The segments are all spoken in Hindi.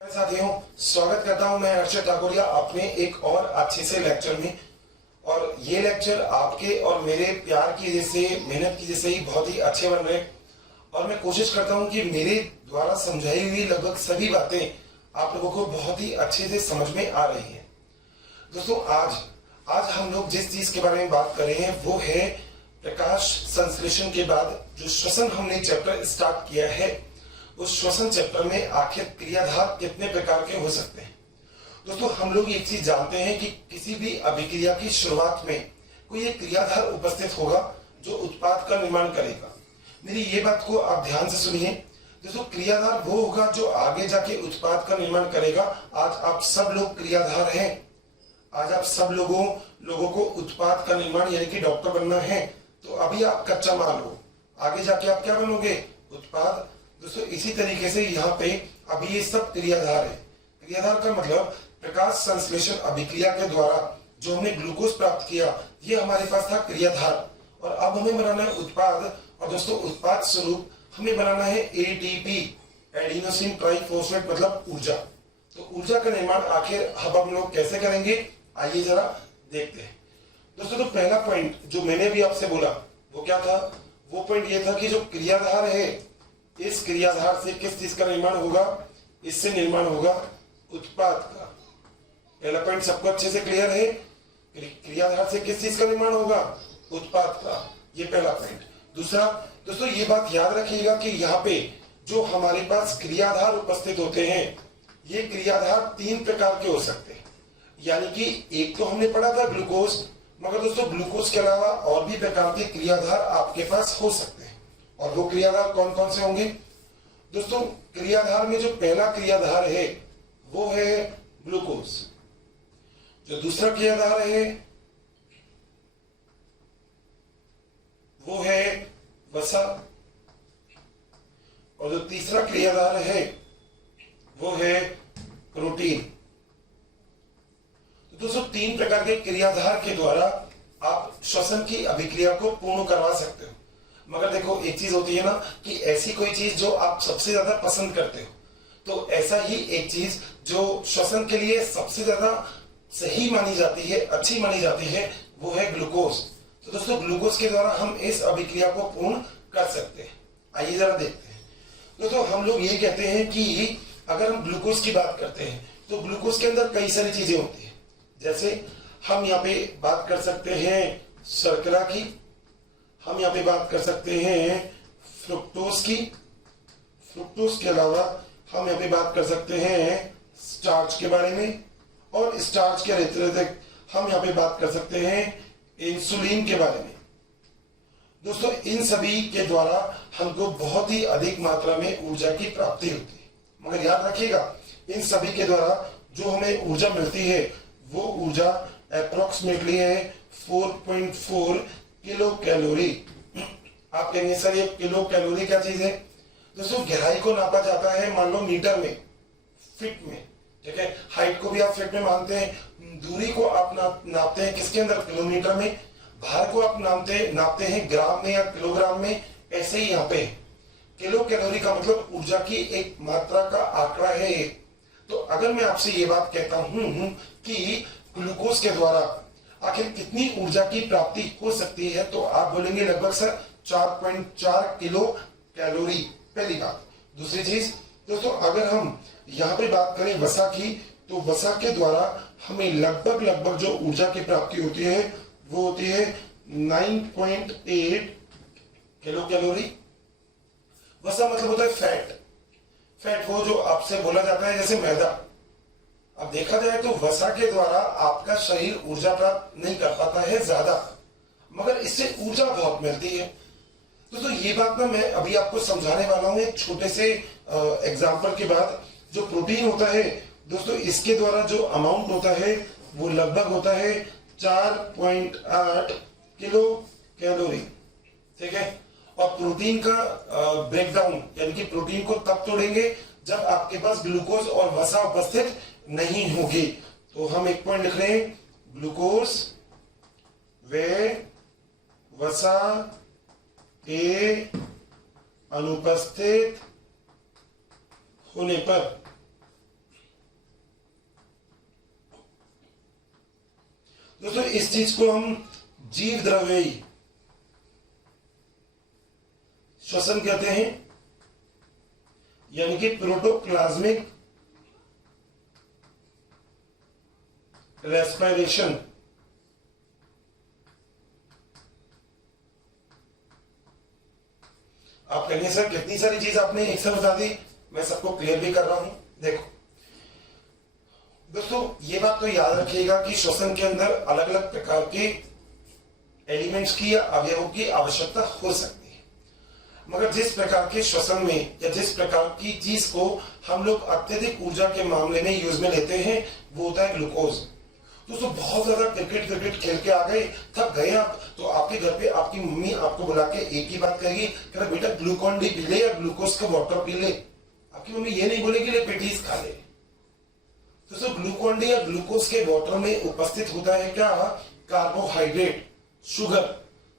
साथियों, स्वागत करता हूं मैं हर्षद ठाकुरिया अपने एक और अच्छे से लेक्चर में। और ये लेक्चर आपके और मेरे प्यार की वजह से, मेहनत की वजह से ही बहुत ही अच्छे बन रहे हैं। और मैं कोशिश करता हूं कि मेरे द्वारा समझाई हुई लगभग सभी बातें आप लोगों को बहुत ही अच्छे से समझ में आ रही हैं। दोस्तों, आज हम लोग जिस चीज के बारे में बात कर रहे हैं वो है प्रकाश संश्लेषण के बाद जो श्वसन हमने चैप्टर स्टार्ट किया है, उस श्वसन चैप्टर में आखिर क्रियाधार कितने प्रकार के हो सकते हैं। दोस्तों, हम लोग एक चीज जानते हैं कि किसी भी अभिक्रिया की शुरुआत में कोई एक क्रियाधार उपस्थित होगा जो उत्पाद का निर्माण करेगा। मेरी ये बात को आप ध्यान से सुनिए। दोस्तों, क्रियाधार वो होगा जो आगे जाके उत्पाद का निर्माण करेगा। आज आप सब लोग क्रियाधार हैं। आज आप सब लोगों को उत्पाद का निर्माण यानी कि डॉक्टर बनना है, तो अभी आप कच्चा माल हो, आगे जाके आप क्या बनोगे? उत्पाद। दोस्तों, इसी तरीके से यहाँ पे अभी ये सब क्रियाधार है। क्रियाधार का मतलब प्रकाश संश्लेषण अभिक्रिया के द्वारा जो हमने ग्लूकोज प्राप्त किया, ये हमारे पास था क्रियाधार। और अब हमें बनाना है उत्पाद। और दोस्तों, उत्पाद स्वरूप हमें बनाना है एटीपी, एडिनोसिन ट्राइफॉस्फेट, मतलब ऊर्जा। तो ऊर्जा का निर्माण आखिर अब हम लोग कैसे करेंगे, आइए जरा देखते हैं। दोस्तों, तो पहला पॉइंट जो मैंने भी आपसे बोला वो क्या था? वो पॉइंट ये था कि जो क्रियाधार है, इस क्रियाधार से किस चीज का निर्माण होगा? इससे निर्माण होगा उत्पाद का। पहला पॉइंट सबको अच्छे से क्लियर है? क्रियाधार से किस चीज का निर्माण होगा? उत्पाद का। ये पहला पॉइंट। दूसरा, दोस्तों ये बात याद रखिएगा कि यहाँ पे जो हमारे पास क्रियाधार उपस्थित होते हैं, ये क्रियाधार 3 प्रकार के हो सकते हैं। यानी कि एक तो हमने पढ़ा था ग्लूकोज, मगर दोस्तों ग्लूकोज के अलावा और भी प्रकार के क्रियाधार आपके पास हो सकते हैं। और वो क्रियाधार कौन कौन से होंगे? दोस्तों, क्रियाधार में जो पहला क्रियाधार है वो है ग्लूकोज। जो दूसरा क्रियाधार है वो है वसा। और जो तीसरा क्रियाधार है वो है प्रोटीन। तो दोस्तों, 3 प्रकार के क्रियाधार के द्वारा आप श्वसन की अभिक्रिया को पूर्ण करवा सकते हो। मगर देखो, एक चीज होती है ना कि ऐसी कोई चीज जो आप सबसे ज्यादा पसंद करते हो, तो ऐसा ही एक चीज जो श्वसन के लिए सबसे ज्यादा सही मानी जाती है, अच्छी मानी जाती है, वो है ग्लूकोज। तो दोस्तों, ग्लूकोज के द्वारा हम इस अभिक्रिया को पूर्ण कर सकते हैं। आइए जरा देखते हैं। दोस्तों, हम लोग ये कहते हैं कि अगर हम ग्लूकोज की बात करते हैं तो ग्लूकोज के अंदर कई सारी चीजें होती है। जैसे हम यहाँ पे बात कर सकते हैं शर्करा की, हम यहाँ पे बात कर सकते हैं फ्रुक्टोज की, फ्रुक्टोज के अलावा हम यहाँ पे बात कर सकते हैं स्टार्च के बारे में, और स्टार्च के रहते हम यहाँ पे बात कर सकते हैं इंसुलिन के बारे में। दोस्तों, इन सभी के द्वारा हमको बहुत ही अधिक मात्रा में ऊर्जा की प्राप्ति होती है। मगर याद रखिएगा, इन सभी के द्वारा जो हमें ऊर्जा मिलती है वो ऊर्जा अप्रोक्सीमेटली है 4.4 किलो कैलोरी। आप कहेंगे सर ये किलो कैलोरी क्या चीज है? दोस्तों, गहराई को नापा जाता है मान लो मीटर में, फीट में, ठीक है। हाइट को भी आप फीट में मानते हैं, दूरी को आप नापते हैं किसके अंदर? किलोमीटर में। भार को आप नापते हैं ग्राम में या किलोग्राम में। ऐसे ही यहाँ पे किलो कैलोरी का मतलब ऊर्जा की एक मात्रा का आंकड़ा है। तो अगर मैं आपसे ये बात कहता हूं कि ग्लूकोज के द्वारा आखिर कितनी ऊर्जा की प्राप्ति हो सकती है, तो आप बोलेंगे लगभग सर 4.4 किलो कैलोरी। पहली बात। दूसरी चीज दोस्तों, अगर हम यहाँ पे बात करें वसा की, तो वसा के द्वारा हमें लगभग जो ऊर्जा की प्राप्ति होती है वो होती है 9.8 किलो कैलोरी। वसा मतलब होता है फैट। फैट वो जो आपसे बोला जाता है जैसे मैदा। अब देखा जाए तो वसा के द्वारा आपका शरीर ऊर्जा प्राप्त नहीं कर पाता है ज्यादा, मगर इससे ऊर्जा बहुत मिलती है। दोस्तों, ये बात ना मैं अभी आपको समझाने वाला हूं एक छोटे से एग्जांपल के बाद। जो प्रोटीन होता है दोस्तों, इसके द्वारा जो अमाउंट होता है वो लगभग होता है 4.8 किलो कैलोरी, ठीक है। और प्रोटीन का ब्रेकडाउन यानी कि प्रोटीन को तब तोड़ेंगे जब आपके पास ग्लूकोज और वसा उपस्थित नहीं होगी। तो हम एक पॉइंट लिख रहे हैं, ग्लूकोज व वसा के अनुपस्थित होने पर दोस्तों इस चीज को हम जीव द्रव्यी श्वसन कहते हैं, यानी कि प्रोटोप्लाज्मिक रेस्पिरेशन। आप कहेंगे सर कितनी सारी चीज आपने एक साथ बता दी, मैं सबको क्लियर भी कर रहा हूं। देखो दोस्तों ये बात तो याद रखिएगा कि श्वसन के अंदर अलग अलग प्रकार के एलिमेंट्स की या अवयवों की आवश्यकता हो सकती है, मगर जिस प्रकार के श्वसन में या जिस प्रकार की चीज को हम लोग अत्यधिक ऊर्जा के मामले में यूज में लेते हैं वो होता है ग्लूकोज। दोस्तों बहुत ज्यादा क्रिकेट खेल के आ गए, थक गए आप, तो आपके घर पे आपकी मम्मी आपको बुला के एक ही बात कहेगी, कह बेटा ग्लूकॉन डी पी ले या ग्लूकोज का वाटर पी ले। आपकी मम्मी ये नहीं बोलेगी ले पेटीज खा ले। दोस्तों ग्लूकॉन डी या ग्लूकोज के वाटर में उपस्थित होता है क्या, कार्बोहाइड्रेट, शुगर।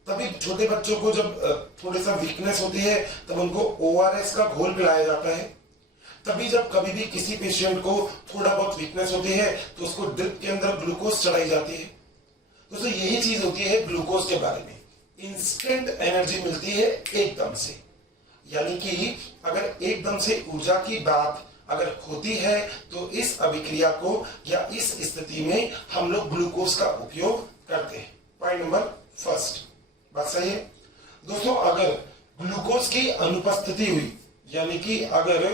तभी छोटे बच्चों को जब थोड़ी सा वीकनेस होती है तब उनको ORS का घोल पिलाया जाता है। तभी जब कभी भी किसी पेशेंट को थोड़ा बहुत वीकनेस होती है तो उसको ड्रिप के अंदर ग्लूकोज चढ़ाई जाती है। दोस्तों यही चीज होती है ग्लूकोज के बारे में, इंस्टेंट एनर्जी मिलती है एकदम से। यानी कि अगर एकदम से ऊर्जा की बात अगर होती है तो इस अभिक्रिया को या इस स्थिति में हम लोग ग्लूकोज का उपयोग करते हैं। पॉइंट नंबर फर्स्ट, बात सही है दोस्तों। अगर ग्लूकोज की अनुपस्थिति हुई, यानी कि अगर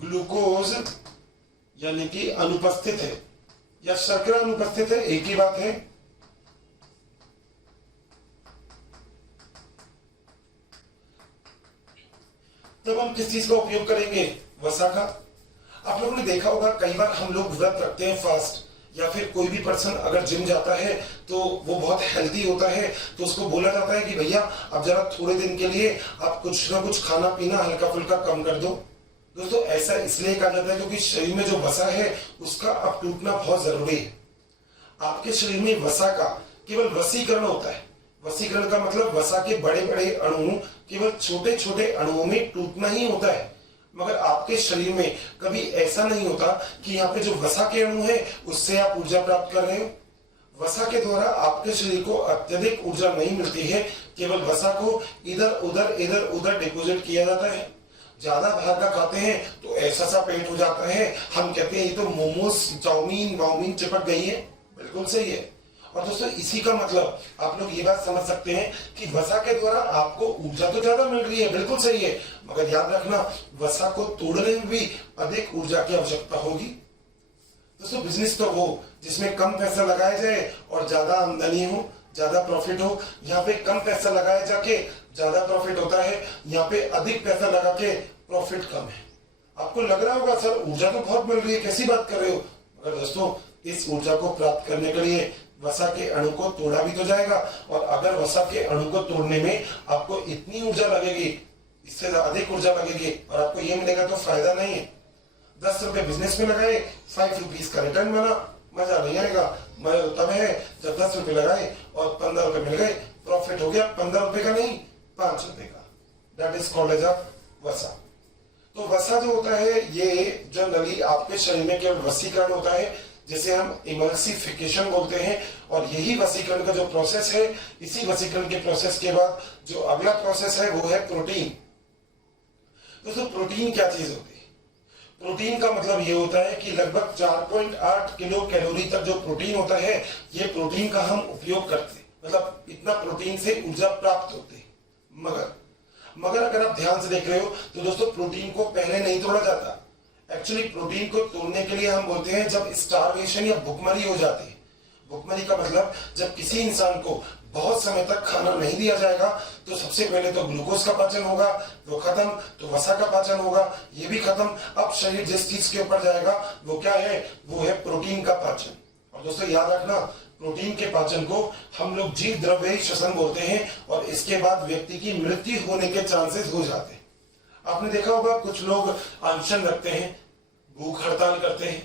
ग्लूकोज यानी कि अनुपस्थित है या शर्करा अनुपस्थित है, एक ही बात है, तब हम किस चीज का उपयोग करेंगे, वसा का। आप लोगों ने देखा होगा कई बार हम लोग व्रत रखते हैं, फास्ट, या फिर कोई भी पर्सन अगर जिम जाता है तो वो बहुत हेल्दी होता है तो उसको बोला जाता है कि भैया अब जरा थोड़े दिन के लिए आप कुछ ना कुछ खाना पीना हल्का फुल्का कम कर दो। दोस्तों ऐसा इसलिए कहा जाता है क्योंकि शरीर में जो वसा है उसका अब टूटना बहुत जरूरी है। आपके शरीर में वसा का केवल वसीकरण होता है। वसीकरण का मतलब वसा के बड़े बड़े अणु केवल छोटे छोटे अणुओं में टूटना ही होता है, मगर आपके शरीर में कभी ऐसा नहीं होता कि यहाँ पे जो वसा के अणु है उससे आप ऊर्जा प्राप्त कर रहे हो। वसा के द्वारा आपके शरीर को अत्यधिक ऊर्जा नहीं मिलती है, केवल वसा को इधर उधर डिपोजिट किया जाता है। ज्यादा बाहर का खाते हैं तो ऐसा सा पेट हो जाता है, हम कहते हैं ये तो मोमोज चाउमीन चिपक गई है। बिल्कुल सही है। और दोस्तों इसी का मतलब आप लोग ये बात समझ सकते हैं कि वसा के द्वारा आपको ऊर्जा तो ज्यादा मिल रही है, बिल्कुल सही है, मगर याद रखना वसा को तोड़ने में भी अधिक ऊर्जा की आवश्यकता होगी। दोस्तों बिजनेस तो वो जिसमें कम पैसा लगाया जाए और ज्यादा आमदनी हो, ज्यादा प्रॉफिट हो। यहाँ पे कम पैसा लगाया जाके ज्यादा प्रॉफिट होता है, यहाँ पे अधिक पैसा लगा के प्रॉफिट कम है। आपको लग रहा होगा सर ऊर्जा तो बहुत मिल रही है, कैसी बात कर रहे हो, मगर दोस्तों इस ऊर्जा को प्राप्त करने के लिए वसा के अणु को तोड़ा भी तो जाएगा, और अगर वसा के अणु को तोड़ने में आपको इतनी ऊर्जा लगेगी, इससे अधिक ऊर्जा लगेगी और आपको ये मिलेगा तो फायदा नहीं है। 10 रुपए बिजनेस में लगाए, 5 रुपीज का रिटर्न बना, मजा नहीं आएगा। मजा तब है जब 10 रुपए लगाए और 15 रुपए मिल गए, प्रॉफिट हो गया 15 रुपए का नहीं 5 रुपए का। दैट इज कॉल्ड एज वसा। तो वसा जो होता है ये जनरली आपके शरीर में केवल वसीकरण होता है, जिसे हम इमल्सिफिकेशन बोलते हैं। और यही वसीकरण का जो प्रोसेस है, इसी वसीकरण के प्रोसेस के बाद जो अगला प्रोसेस है वो है प्रोटीन। दोस्तों प्रोटीन क्या चीज होती है? प्रोटीन का मतलब ये होता है कि लगभग 4.8 किलो कैलोरी तक जो प्रोटीन होता है, ये प्रोटीन का हम उपयोग करते हैं, मतलब इतना प्रोटीन से ऊर्जा प्राप्त होती है। मगर अगर आप ध्यान से देख रहे हो तो दोस्तों प्रोटीन को पहले नहीं तोड़ा जाता। एक्चुअली प्रोटीन को तोड़ने के लिए हम बोलते हैं जब स्टारवेशन या भुखमरी हो जाती है। भुखमरी का मतलब जब किसी इंसान को बहुत समय तक खाना नहीं दिया जाएगा तो सबसे पहले तो ग्लूकोज का पाचन होगा, वो खत्म, तो वसा का पाचन होगा, ये भी खत्म। अब शरीर जिस चीज के ऊपर जाएगा वो क्या है, वो है प्रोटीन का पाचन। और दोस्तों याद रखना प्रोटीन के पाचन को हम लोग जीव द्रव्य श्वसन बोलते हैं, और इसके बाद व्यक्ति की मृत्यु होने के चांसेस हो जाते हैं। आपने देखा होगा कुछ लोग अनशन रखते हैं, भूख हड़ताल करते हैं,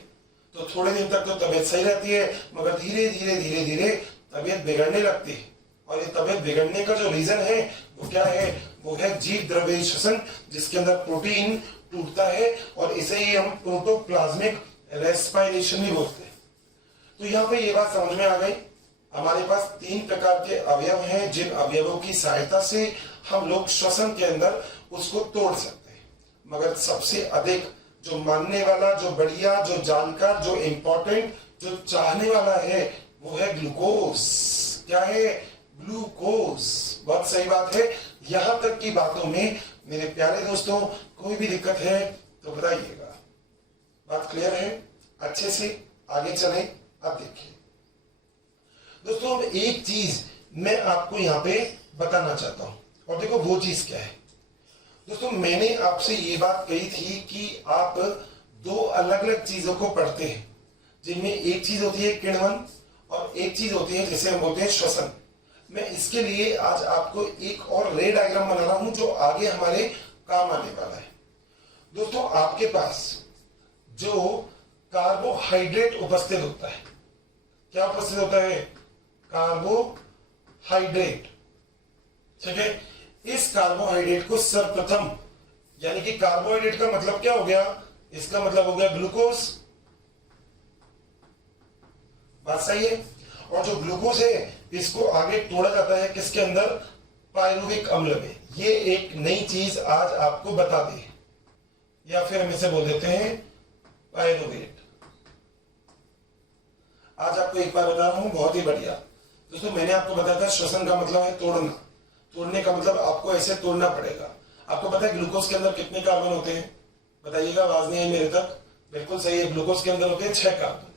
तो थोड़े दिन तक तो तबीयत सही रहती है, मगर धीरे धीरे तबीयत बिगड़ने लगती है। और ये तबीयत बिगड़ने का जो रीजन है वो क्या है, वो है जीव द्रव्य श्वसन, जिसके अंदर प्रोटीन टूटता है और इसे ही हम प्रोटोप्लाज्मिक रेस्पिरेशन भी बोलते हैं। तो यहाँ पे ये बात समझ में आ गई। हमारे पास 3 प्रकार के अवयव हैं, जिन अवयवों की सहायता से हम लोग श्वसन के अंदर उसको तोड़ सकते हैं। मगर सबसे अधिक जो मानने वाला, जो बढ़िया, जो जानकार, जो इंपॉर्टेंट, जो चाहने वाला है, वो है ग्लूकोज। क्या है? ग्लूकोज। बहुत सही बात है। यहां तक की बातों में मेरे प्यारे दोस्तों कोई भी दिक्कत है तो बताइएगा। बात क्लियर है? अच्छे से आगे चलें। अब देखिए दोस्तों, एक चीज मैं आपको यहाँ पे बताना चाहता हूं, और देखो वो चीज क्या है। दोस्तों, मैंने आपसे ये बात कही थी कि आप 2 अलग अलग चीजों को पढ़ते हैं, जिनमें एक चीज होती है किण्वन और एक चीज होती है जिसे हम बोलते हैं श्वसन। मैं इसके लिए आज आपको एक और रे डायग्राम बना रहा हूं जो आगे हमारे काम आने वाला है। दोस्तों, आपके पास जो कार्बोहाइड्रेट उपस्थित होता है, क्या उपस्थित होता है? कार्बोहाइड्रेट। ठीक है। इस कार्बोहाइड्रेट को सर्वप्रथम, यानी कि कार्बोहाइड्रेट का मतलब क्या हो गया? इसका मतलब हो गया ग्लूकोज। बात सही है। और जो ग्लूकोज है इसको आगे तोड़ा जाता है किसके अंदर? पायरुविक अम्ल में। ये एक नई चीज आज आपको बता दी, या फिर हम इसे बोल देते हैं पायरुवेट। आज आपको एक बार बता रहा हूं, बहुत ही बढ़िया। दोस्तों, मैंने आपको बताया था श्वसन का मतलब है तोड़ना। तोड़ने का मतलब आपको ऐसे तोड़ना पड़ेगा। आपको पता है ग्लूकोज के अंदर कितने कार्बन होते हैं? बताइएगा, आवाज नहीं है मेरे तक। बिल्कुल सही है, ग्लूकोज के अंदर होते हैं 6 कार्बन।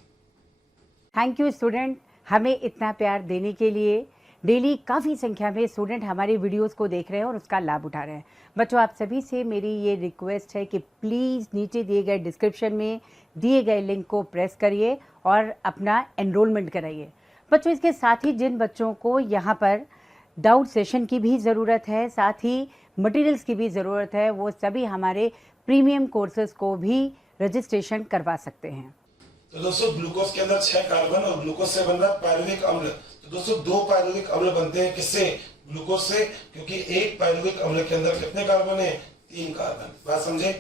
थैंक यू स्टूडेंट, हमें इतना प्यार देने के लिए। डेली काफ़ी संख्या में स्टूडेंट हमारे वीडियोस को देख रहे हैं और उसका लाभ उठा रहे हैं। बच्चों, आप सभी से मेरी ये रिक्वेस्ट है कि प्लीज़ नीचे दिए गए डिस्क्रिप्शन में दिए गए लिंक को प्रेस करिए और अपना एनरोलमेंट कराइए। बच्चों, इसके साथ ही जिन बच्चों को यहाँ पर डाउट सेशन की भी ज़रूरत है, साथ ही मटेरियल्स की भी ज़रूरत है, वो सभी हमारे प्रीमियम कोर्सेज़ को भी रजिस्ट्रेशन करवा सकते हैं। तो दोस्तों, ग्लूकोज के अंदर 6 कार्बन और ग्लूकोज से बन रहा है पायरुविक अम्ल। तो दोस्तों, 2 पायरुविक अम्ल बनते हैं किससे? ग्लूकोज से। क्योंकि एक पायरुविक अम्ल के अंदर कितने कार्बन है? 3 कार्बन। बात समझे?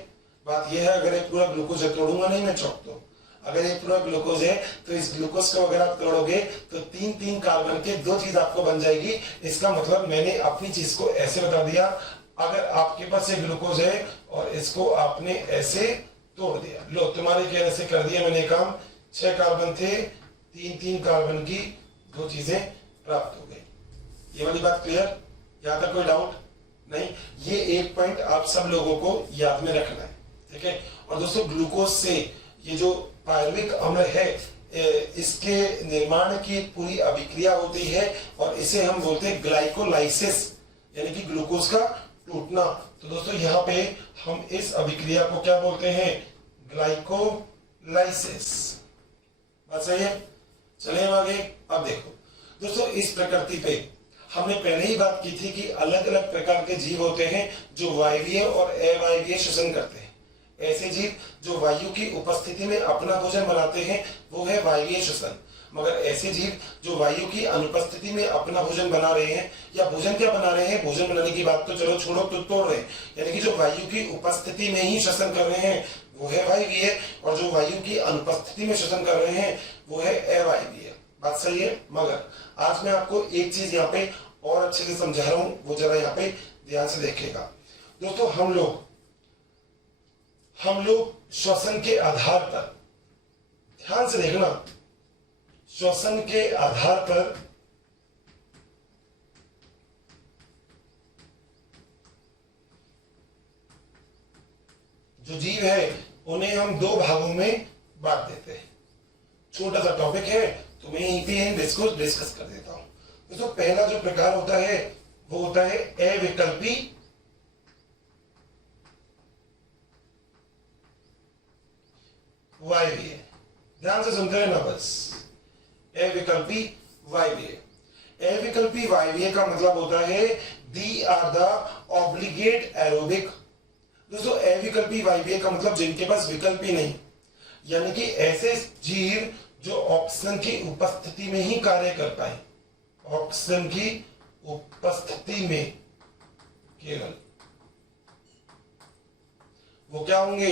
बात यह है, अगर एक पूरा ग्लूकोज है, तोड़ूंगा नहीं मैं चौक तो। अगर एक पूरा ग्लूकोज है तो इस ग्लूकोज को अगर आप तोड़ोगे तो 3-3 कार्बन के 2 चीज आपको बन जाएगी। इसका मतलब मैंने अपनी चीज को ऐसे बता दिया। अगर आपके पास एक ग्लूकोज है और इसको आपने ऐसे तोड़ दिया, लो तुम्हारे कहने से कर दिया मैंने काम। 6 कार्बन थे, 3-3 कार्बन की 2 चीजें प्राप्त हो गई। ये वाली बात क्लियर? यहां तक कोई डाउट नहीं? ये एक पॉइंट आप सब लोगों को याद में रखना है। ठीक है। और दोस्तों, ग्लूकोज से ये जो पायरुविक अम्ल है, इसके निर्माण की पूरी अभिक्रिया होती है और इसे हम बोलते हैं ग्लाइकोलाइसिस, यानी कि ग्लूकोज का टूटना। तो दोस्तों, यहाँ पे हम इस अभिक्रिया को क्या बोलते हैं? ग्लाइकोलाइसिस। बात सही है? चलिए हम आगे। अब देखो दोस्तों, इस प्रकृति पे हमने पहले ही बात की थी कि अलग अलग प्रकार के जीव होते हैं जो वायवीय और अवायवीय श्वसन करते हैं। ऐसे जीव जो वायु की उपस्थिति में अपना भोजन बनाते हैं वो है वायवीय श्वसन। मगर ऐसे जीव जो वायु की अनुपस्थिति में अपना भोजन बना रहे हैं, या भोजन क्या बना रहे हैं, भोजन बनाने की बात तो चलो छोड़ो, तो तोड़ रहे हैं, यानी कि जो वायु की उपस्थिति में ही श्वसन कर रहे हैं वो है वायवीय, और जो वायु की अनुपस्थिति में श्वसन कर रहे हैं वो है अवायवीय। बात सही है? मगर आज मैं आपको एक चीज यहाँ पे और अच्छे से समझा रहा हूं, वो जरा यहाँ पे ध्यान से देखिएगा। दोस्तों, हम लोग श्वसन के आधार पर, ध्यान से देखना, श्वसन के आधार पर जो जीव है उन्हें हम 2 भागों में बांट देते हैं। छोटा सा टॉपिक है तो मैं यहीं पे इसको डिस्कस कर देता हूं। दोस्तों, पहला जो प्रकार होता है वो होता है अविकल्पी वायवीय। ध्यान से सुनते रहना बस। अविकल्पी वायवीय। अविकल्पी वायवीय का मतलब होता है दी आर द ऑब्लिगेट एरोबिक। दोस्तों, अविकल्पी वायवीय का मतलब जिनके पास विकल्प ही नहीं, यानी कि ऐसे जीव जो ऑक्सीजन की उपस्थिति में ही कार्य कर पाए। ऑक्सीजन की उपस्थिति में केवल वो क्या होंगे,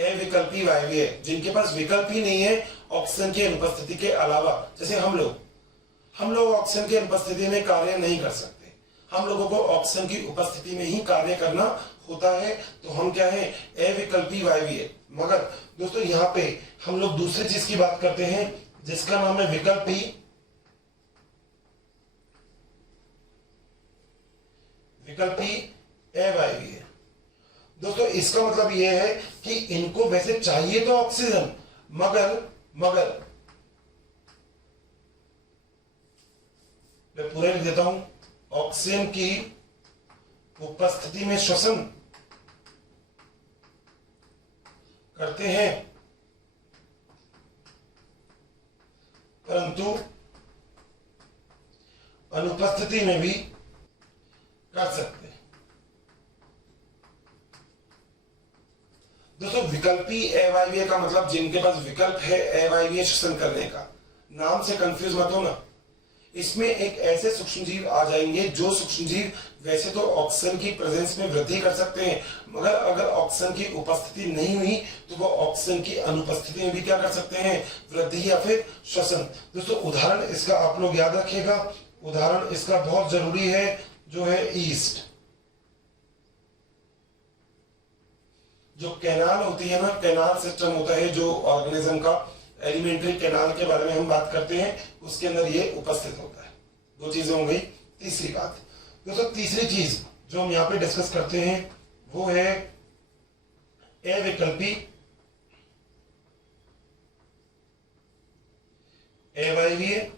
अविकल्पी वायवीय, जिनके पास विकल्प ही नहीं है ऑक्सीजन की अनुपस्थिति के अलावा। जैसे हम लोग ऑक्सीजन की अनुपस्थिति में कार्य नहीं कर सकते, हम लोगों को ऑक्सीजन की उपस्थिति में ही कार्य करना होता है, तो हम क्या है, अविकल्पी वायवीय। मगर दोस्तों यहाँ पे हम लोग दूसरी चीज की बात करते हैं जिसका नाम है विकल्पी अवायवीय। दोस्तों इसका मतलब यह है कि इनको वैसे चाहिए तो ऑक्सीजन, मगर मैं पूरे लिख देता हूं, ऑक्सीजन की उपस्थिति में श्वसन करते हैं, परंतु अनुपस्थिति में भी कर सकते हैं। दोस्तों विकल्पी अवायवीय का मतलब जिनके पास विकल्प है अवायवीय श्वसन करने का। नाम से कंफ्यूज मत हो ना, इसमें एक ऐसे सूक्ष्मजीव आ जाएंगे जो सूक्ष्मजीव वैसे तो ऑक्सीजन की प्रेजेंस में वृद्धि कर सकते हैं, मगर अगर ऑक्सीजन की उपस्थिति नहीं हुई तो वो ऑक्सीजन की अनुपस्थिति में भी क्या कर सकते हैं, वृद्धि या फिर श्वसन। दोस्तों उदाहरण इसका आप लोग याद रखिएगा, उदाहरण इसका बहुत जरूरी है, जो है ईस्ट। जो कैनाल होती है ना, कैनाल सिस्टम होता है जो ऑर्गेनिज्म का, एलिमेंट्री कैनाल के बारे में हम बात करते हैं, उसके अंदर ये उपस्थित होता है। दो चीजें हो गई। तीसरी बात दोस्तों, तीसरी चीज जो हम यहाँ पे डिस्कस करते हैं वो है अविकल्पी अवायवीय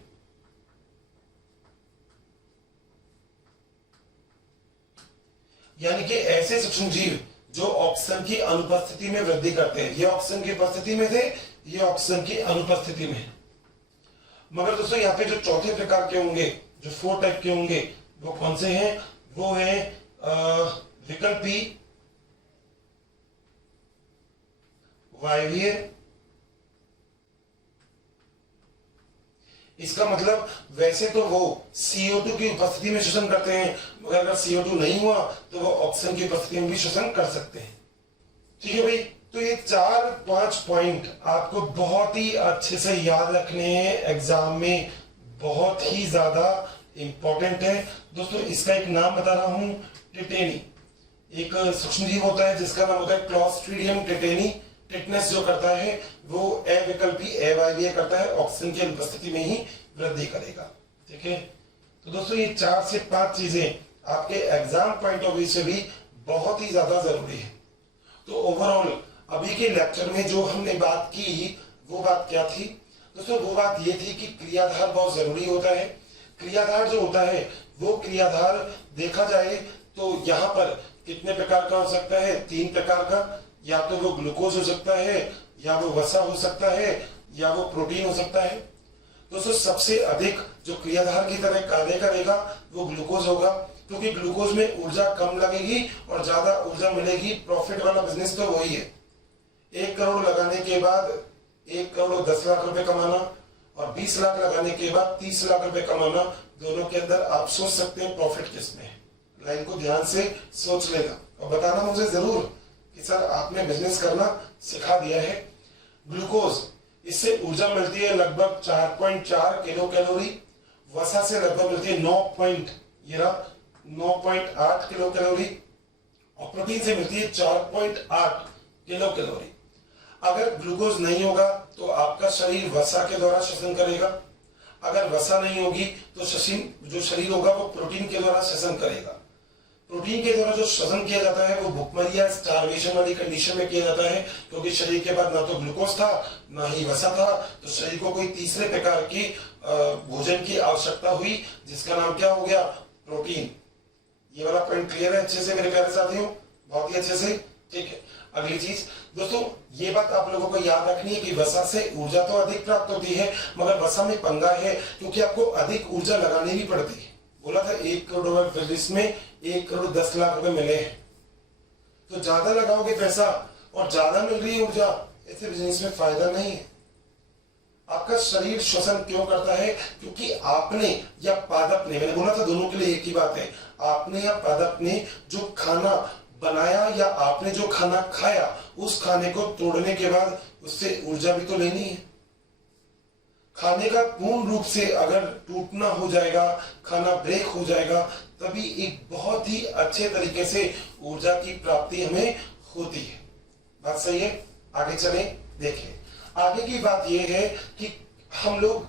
यानी कि ऐसे सूक्ष्मजीव जो ऑक्सीजन की अनुपस्थिति में वृद्धि करते हैं। ये ऑक्सीजन की उपस्थिति में थे, ये ऑक्सीजन की अनुपस्थिति में। मगर दोस्तों यहाँ पे जो चौथे प्रकार के होंगे, जो 4 टाइप के होंगे, वो कौन से हैं, वो है विकल्पी वायवीय। इसका मतलब वैसे तो वो CO2 की उपस्थिति में श्वसन करते हैं, मगर अगर CO2 नहीं हुआ तो वो ऑक्सीजन की उपस्थिति में भी श्वसन कर सकते हैं। ठीक है भाई, तो ये 4-5 पॉइंट आपको बहुत ही अच्छे से याद रखने हैं, एग्जाम में बहुत ही ज्यादा इंपॉर्टेंट है। दोस्तों इसका एक नाम बता रहा हूं, टिटेनी। एक सूक्ष्मजीव होता है जिसका नाम होता है क्लॉस्ट्रीडियम टिटेनी। टिटनेस जो करता है वो अविकल्पी अवायवीय करता है, ऑक्सीजन की अनुपस्थिति में ही वृद्धि करेगा। ठीक है, तो दोस्तों ये 4 से 5 चीजें आपके एग्जाम पॉइंट ऑफ व्यू से भी बहुत ही ज्यादा जरूरी है। तो ओवरऑल अभी के लेक्चर में जो हमने बात की वो बात क्या थी दोस्तों, वो बात ये थी कि क्रियाधार बहुत जरूरी होता है। क्रियाधार जो होता है वो क्रियाधार देखा जाए तो यहाँ पर कितने प्रकार का हो सकता है, 3 प्रकार का। या तो वो ग्लूकोज हो सकता है, या वो वसा हो सकता है, या वो प्रोटीन हो सकता है। दोस्तों सबसे अधिक जो क्रियाधार की तरह कार्य करेगा वो ग्लूकोज होगा, क्योंकि ग्लूकोज में ऊर्जा कम लगेगी और ज्यादा ऊर्जा मिलेगी। प्रॉफिट वाला बिजनेस तो वही है। 1 करोड़ लगाने के बाद 1 करोड़ 10 लाख रुपए कमाना और 20 लाख लगाने के बाद 30 लाख रुपए कमाना, दोनों के अंदर आप सोच सकते हैं प्रॉफिट किसमें है। लाइन को ध्यान से सोच लेना और बताना मुझे जरूर कि सर आपने बिजनेस करना सिखा दिया है। ग्लूकोज, इससे ऊर्जा मिलती है लगभग 4.4 किलो कैलोरी। वसा से लगभग मिलती है 9.8 किलो कैलोरी और प्रोटीन से मिलती है 4.8 किलो कैलोरी। अगर ग्लूकोज नहीं होगा तो आपका शरीर वसा के द्वारा श्वसन करेगा। अगर वसा नहीं होगी तो जो शरीर होगा वो प्रोटीन के द्वारा श्वसन करेगा। प्रोटीन के द्वारा जो श्वसन किया जाता है वो भूखमरी या स्टार्वेशन वाली कंडीशन में किया जाता है, क्योंकि शरीर के पास ना तो ग्लूकोज था ना ही वसा था, तो शरीर को कोई तीसरे प्रकार की भोजन की आवश्यकता हुई, जिसका नाम क्या हो गया, प्रोटीन। ये वाला पॉइंट क्लियर है अच्छे से मेरे प्यारे साथियों, बहुत ही अच्छे से। ठीक है, अगली चीज दोस्तों, ये बात आप लोगों को याद रखनी है कि वसा से ऊर्जा तो अधिक प्राप्त होती है, मगर वसा में पंगा है, क्योंकि आपको अधिक ऊर्जा लगानी भी पड़ती है। बोला था 1 करोड़ बिजनेस में 1 करोड़ 10 लाख रुपए मिले हैं, तो ज्यादा लगाओगे पैसा और ज्यादा मिल रही है ऊर्जा, ऐसे बिजनेस में फायदा नहीं है। आपका शरीर श्वसन क्यों करता है, क्योंकि आपने या पादप ने, मैंने बोला था दोनों के लिए एक ही बात है, आपने या पादप ने जो खाना बनाया या आपने जो खाना खाया, उस खाने को तोड़ने के बाद उससे ऊर्जा भी तो लेनी है। खाने का पूर्ण रूप से अगर टूटना हो जाएगा, खाना ब्रेक हो जाएगा, तभी एक बहुत ही अच्छे तरीके से ऊर्जा की प्राप्ति हमें होती है। बात सही है? आगे चलें, देखें। आगे की बात यह है कि हम लोग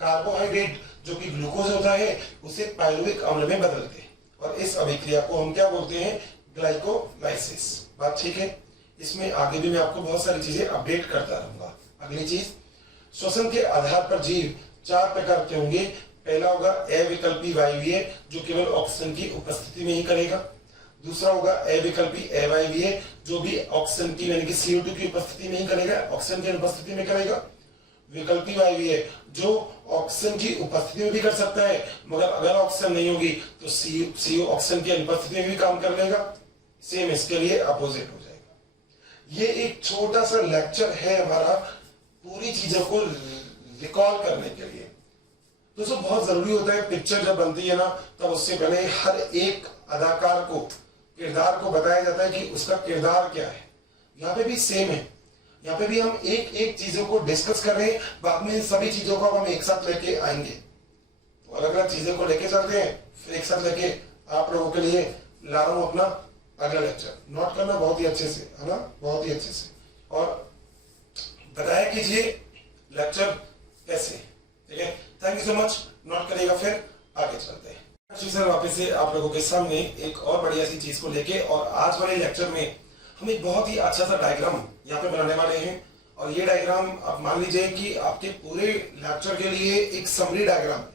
कार्बोहाइड्रेट जो कि ग्लूकोज होता है उसे पायरुविक अम्ल में बदलते हैं, और इस अभिक्रिया को हम क्या बोलते हैं? ग्लाइकोलाइसिस। बात ठीक है? इसमें आगे भी मैं आपको बहुत सारी चीजें अपडेट करता रहूंगा। अगली चीज, श्वसन के आधार पर जीव 4 प्रकार के होंगे। पहला होगा अविकल्पी वायवीय, जो केवल ऑक्सीजन की उपस्थिति में ही करेगा। दूसरा होगा अविकल्पी अवायवीय, जो भी ऑक्सीजन की यानी कि CO2 की उपस्थिति में ही करेगा, ऑक्सीजन की अनुपस्थिति में करेगा। विकल्पी वायवीय, जो ऑक्सीजन की उपस्थिति में भी कर सकता है, मगर अगर ऑक्सीजन नहीं होगी तो CO ऑक्सीजन की अनुपस्थिति में भी काम कर लेगा। सेम इसके लिए अपोजिट हो जाएगा। ये एक छोटा सा लेक्चर है हमारा पूरी चीजों को रिकॉल करने के लिए। दोस्तों बहुत जरूरी होता है, पिक्चर जब बनती है ना, तब उससे पहले हर एक अदाकार को, किरदार को बताया जाता है कि उसका किरदार क्या है। यहाँ पे भी सेम है, यहाँ पे भी हम एक एक चीजों को डिस्कस कर रहे हैं, बाद में सभी चीजों को हम एक साथ लेके आएंगे। तो अलग अलग चीजों को लेके चलते हैं, फिर एक साथ लेके आप लोगों के लिए ला रहा हूं अपना अगला लेक्चर। नोट करना बहुत ही अच्छे से, है ना, बहुत ही अच्छे से, और बताया कीजिए लेक्चर कैसे। ठीक है, thank you so much. Note करिएगा, फिर आगे चलते हैं। सर वापस से आप लोगों के सामने एक और बढ़िया सी चीज को लेके, और आज वाले लेक्चर में हम एक बहुत ही अच्छा सा डायग्राम यहाँ पे बनाने वाले हैं। और ये डायग्राम आप मान लीजिए कि आपके पूरे लेक्चर के लिए एक समरी डायग्राम है,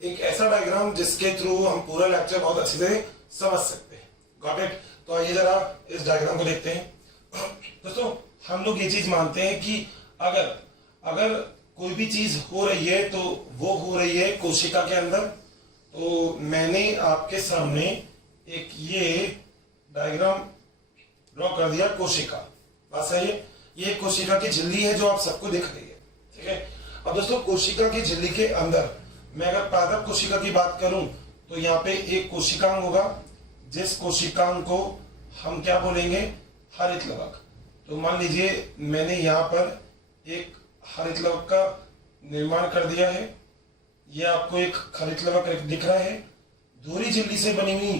एक ऐसा डायग्राम जिसके थ्रू हम पूरा लेक्चर बहुत अच्छे से समझ सकते हैं। Got it? तो आइए जरा इस डायग्राम को देखते हैं। दोस्तों हम लोग ये चीज मानते हैं कि अगर कोई भी चीज हो रही है तो वो हो रही है कोशिका के अंदर। तो मैंने आपके सामने एक ये डायग्राम ड्रॉ कर दिया कोशिका। बात सही है? ये कोशिका की झिल्ली है जो आप सबको दिख रही है। ठीक है, अब दोस्तों कोशिका की झिल्ली के अंदर मैं अगर पादप कोशिका की बात करूं तो यहाँ पे एक कोशिकांग होगा, जिस कोशिकांग को हम क्या बोलेंगे? हरित लवक। तो मान लीजिए मैंने यहाँ पर एक हरित लवक का निर्माण कर दिया है। ये आपको एक हरित लवक दिख रहा है, दोहरी झिल्ली से बनी हुई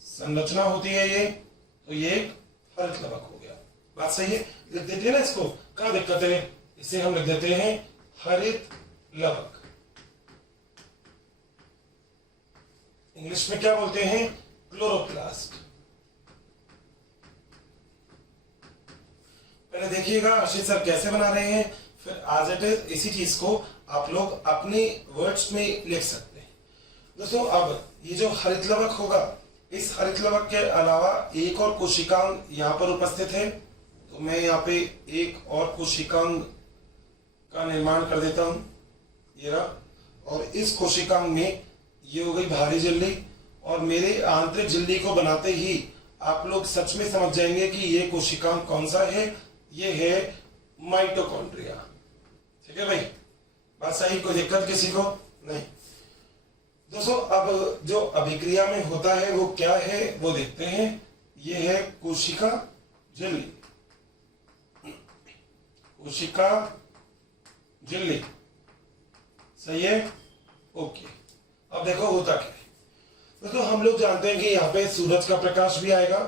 संरचना होती है ये, तो ये एक हरित लवक हो गया। बात सही है? लिख देते हैं ना इसको, क्या दिक्कत है? इसे हम लिख देते हैं हरित लवक। इंग्लिश में क्या बोलते हैं? क्लोरोप्लास्ट। पहले देखिएगा आशीष सर कैसे बना रहे हैं, फिर आज इट इज इसी चीज को आप लोग अपने वर्ड्स में लिख सकते हैं। दोस्तों अब ये जो हरित लवक होगा, इस हरित लवक के अलावा एक और कोशिकांग यहाँ पर उपस्थित है। तो मैं यहाँ पे एक और कोशिकांग का निर्माण कर देता हूं, ये रहा। और इस कोशिकांग में ये हो गई भारी झिल्ली, और मेरे आंतरिक झिल्ली को बनाते ही आप लोग सच में समझ जाएंगे कि ये कोशिकांग कौन सा है। ये है माइटोकॉन्ड्रिया। ठीक है भाई, बात सही? कोई दिक्कत किसी को नहीं? दोस्तों अब जो अभिक्रिया में होता है वो क्या है वो देखते हैं। ये है कोशिका झिल्ली, कोशिका झिल्ली, सही है? ओके, अब देखो होता क्या है। दोस्तों हम लोग जानते हैं कि यहाँ पे सूरज का प्रकाश भी आएगा।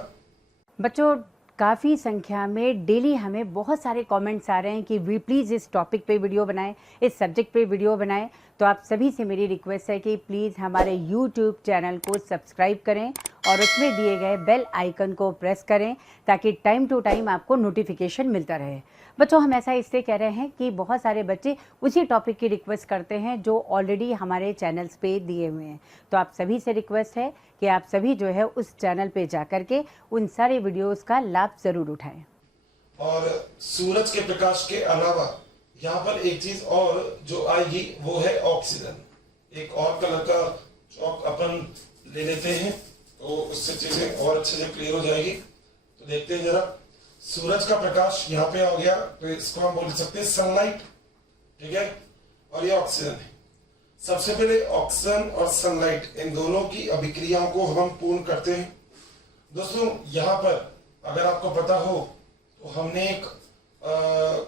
बच्चों काफ़ी संख्या में डेली हमें बहुत सारे कमेंट्स आ रहे हैं कि वी प्लीज़ इस टॉपिक पे वीडियो बनाएं, इस सब्जेक्ट पे वीडियो बनाएं। तो आप सभी से मेरी रिक्वेस्ट है कि प्लीज़ हमारे यूट्यूब चैनल को सब्सक्राइब करें और उसमें दिए गए बेल आइकन को प्रेस करें, ताकि टाइम टू टाइम आपको नोटिफिकेशन मिलता रहे। बच्चों हम ऐसा इसलिए कह रहे हैं कि बहुत सारे बच्चे उसी टॉपिक की रिक्वेस्ट करते हैं जो ऑलरेडी हमारे चैनल्स पे दिए हुए हैं। तो आप सभी से रिक्वेस्ट है कि आप सभी जो है उस चैनल पे जा करके उन सारे वीडियोस का लाभ ज़रूर उठाएं। और सूरज के प्रकाश के अलावा यहाँ पर एक चीज और जो आएगी वो है ऑक्सीजन। एक और कलर का चौक अपन ले लेते हैं तो उससे चीजें और अच्छे से क्लियर हो जाएगी। तो देखते हैं जरा, सूरज का प्रकाश यहाँ पे आ गया, तो इसको हम बोल सकते हैं सनलाइट। ठीक है, और ये ऑक्सीजन है। सबसे पहले ऑक्सीजन और सनलाइट इन दोनों की अभिक्रियाओं को हम पूर्ण करते हैं। दोस्तों यहाँ पर अगर आपको पता हो तो हमने एक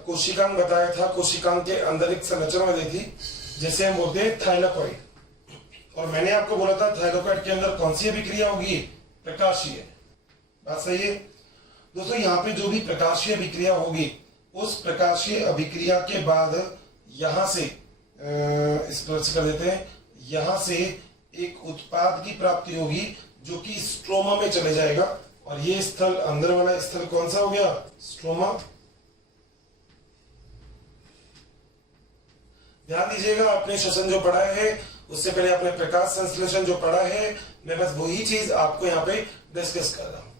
कोशिकांग बताया था, कोशिकांग के अंदर एक संरचना दी थी जिसे हम बोलते हैं थाइलाकॉइड, और मैंने आपको बोला था थाइलाकॉइड के अंदर कौन सी अभिक्रिया होगी, प्रकाशीय। बात सही है दोस्तों। यहाँ पे जो भी प्रकाशीय अभिक्रिया होगी उस प्रकाशीय अभिक्रिया के बाद यहाँ से इस पर कर देते हैं, यहाँ से एक उत्पाद की प्राप्ति होगी जो कि स्ट्रोमा में चले जाएगा, और ये स्थल अंदर वाला स्थल कौन सा हो गया, स्ट्रोमा। ध्यान दीजिएगा, आपने श्वसन जो पढ़ा है उससे पहले आपने प्रकाश संश्लेषण जो पढ़ा है, मैं बस वही चीज आपको यहाँ पे डिस्कस कर रहा हूं।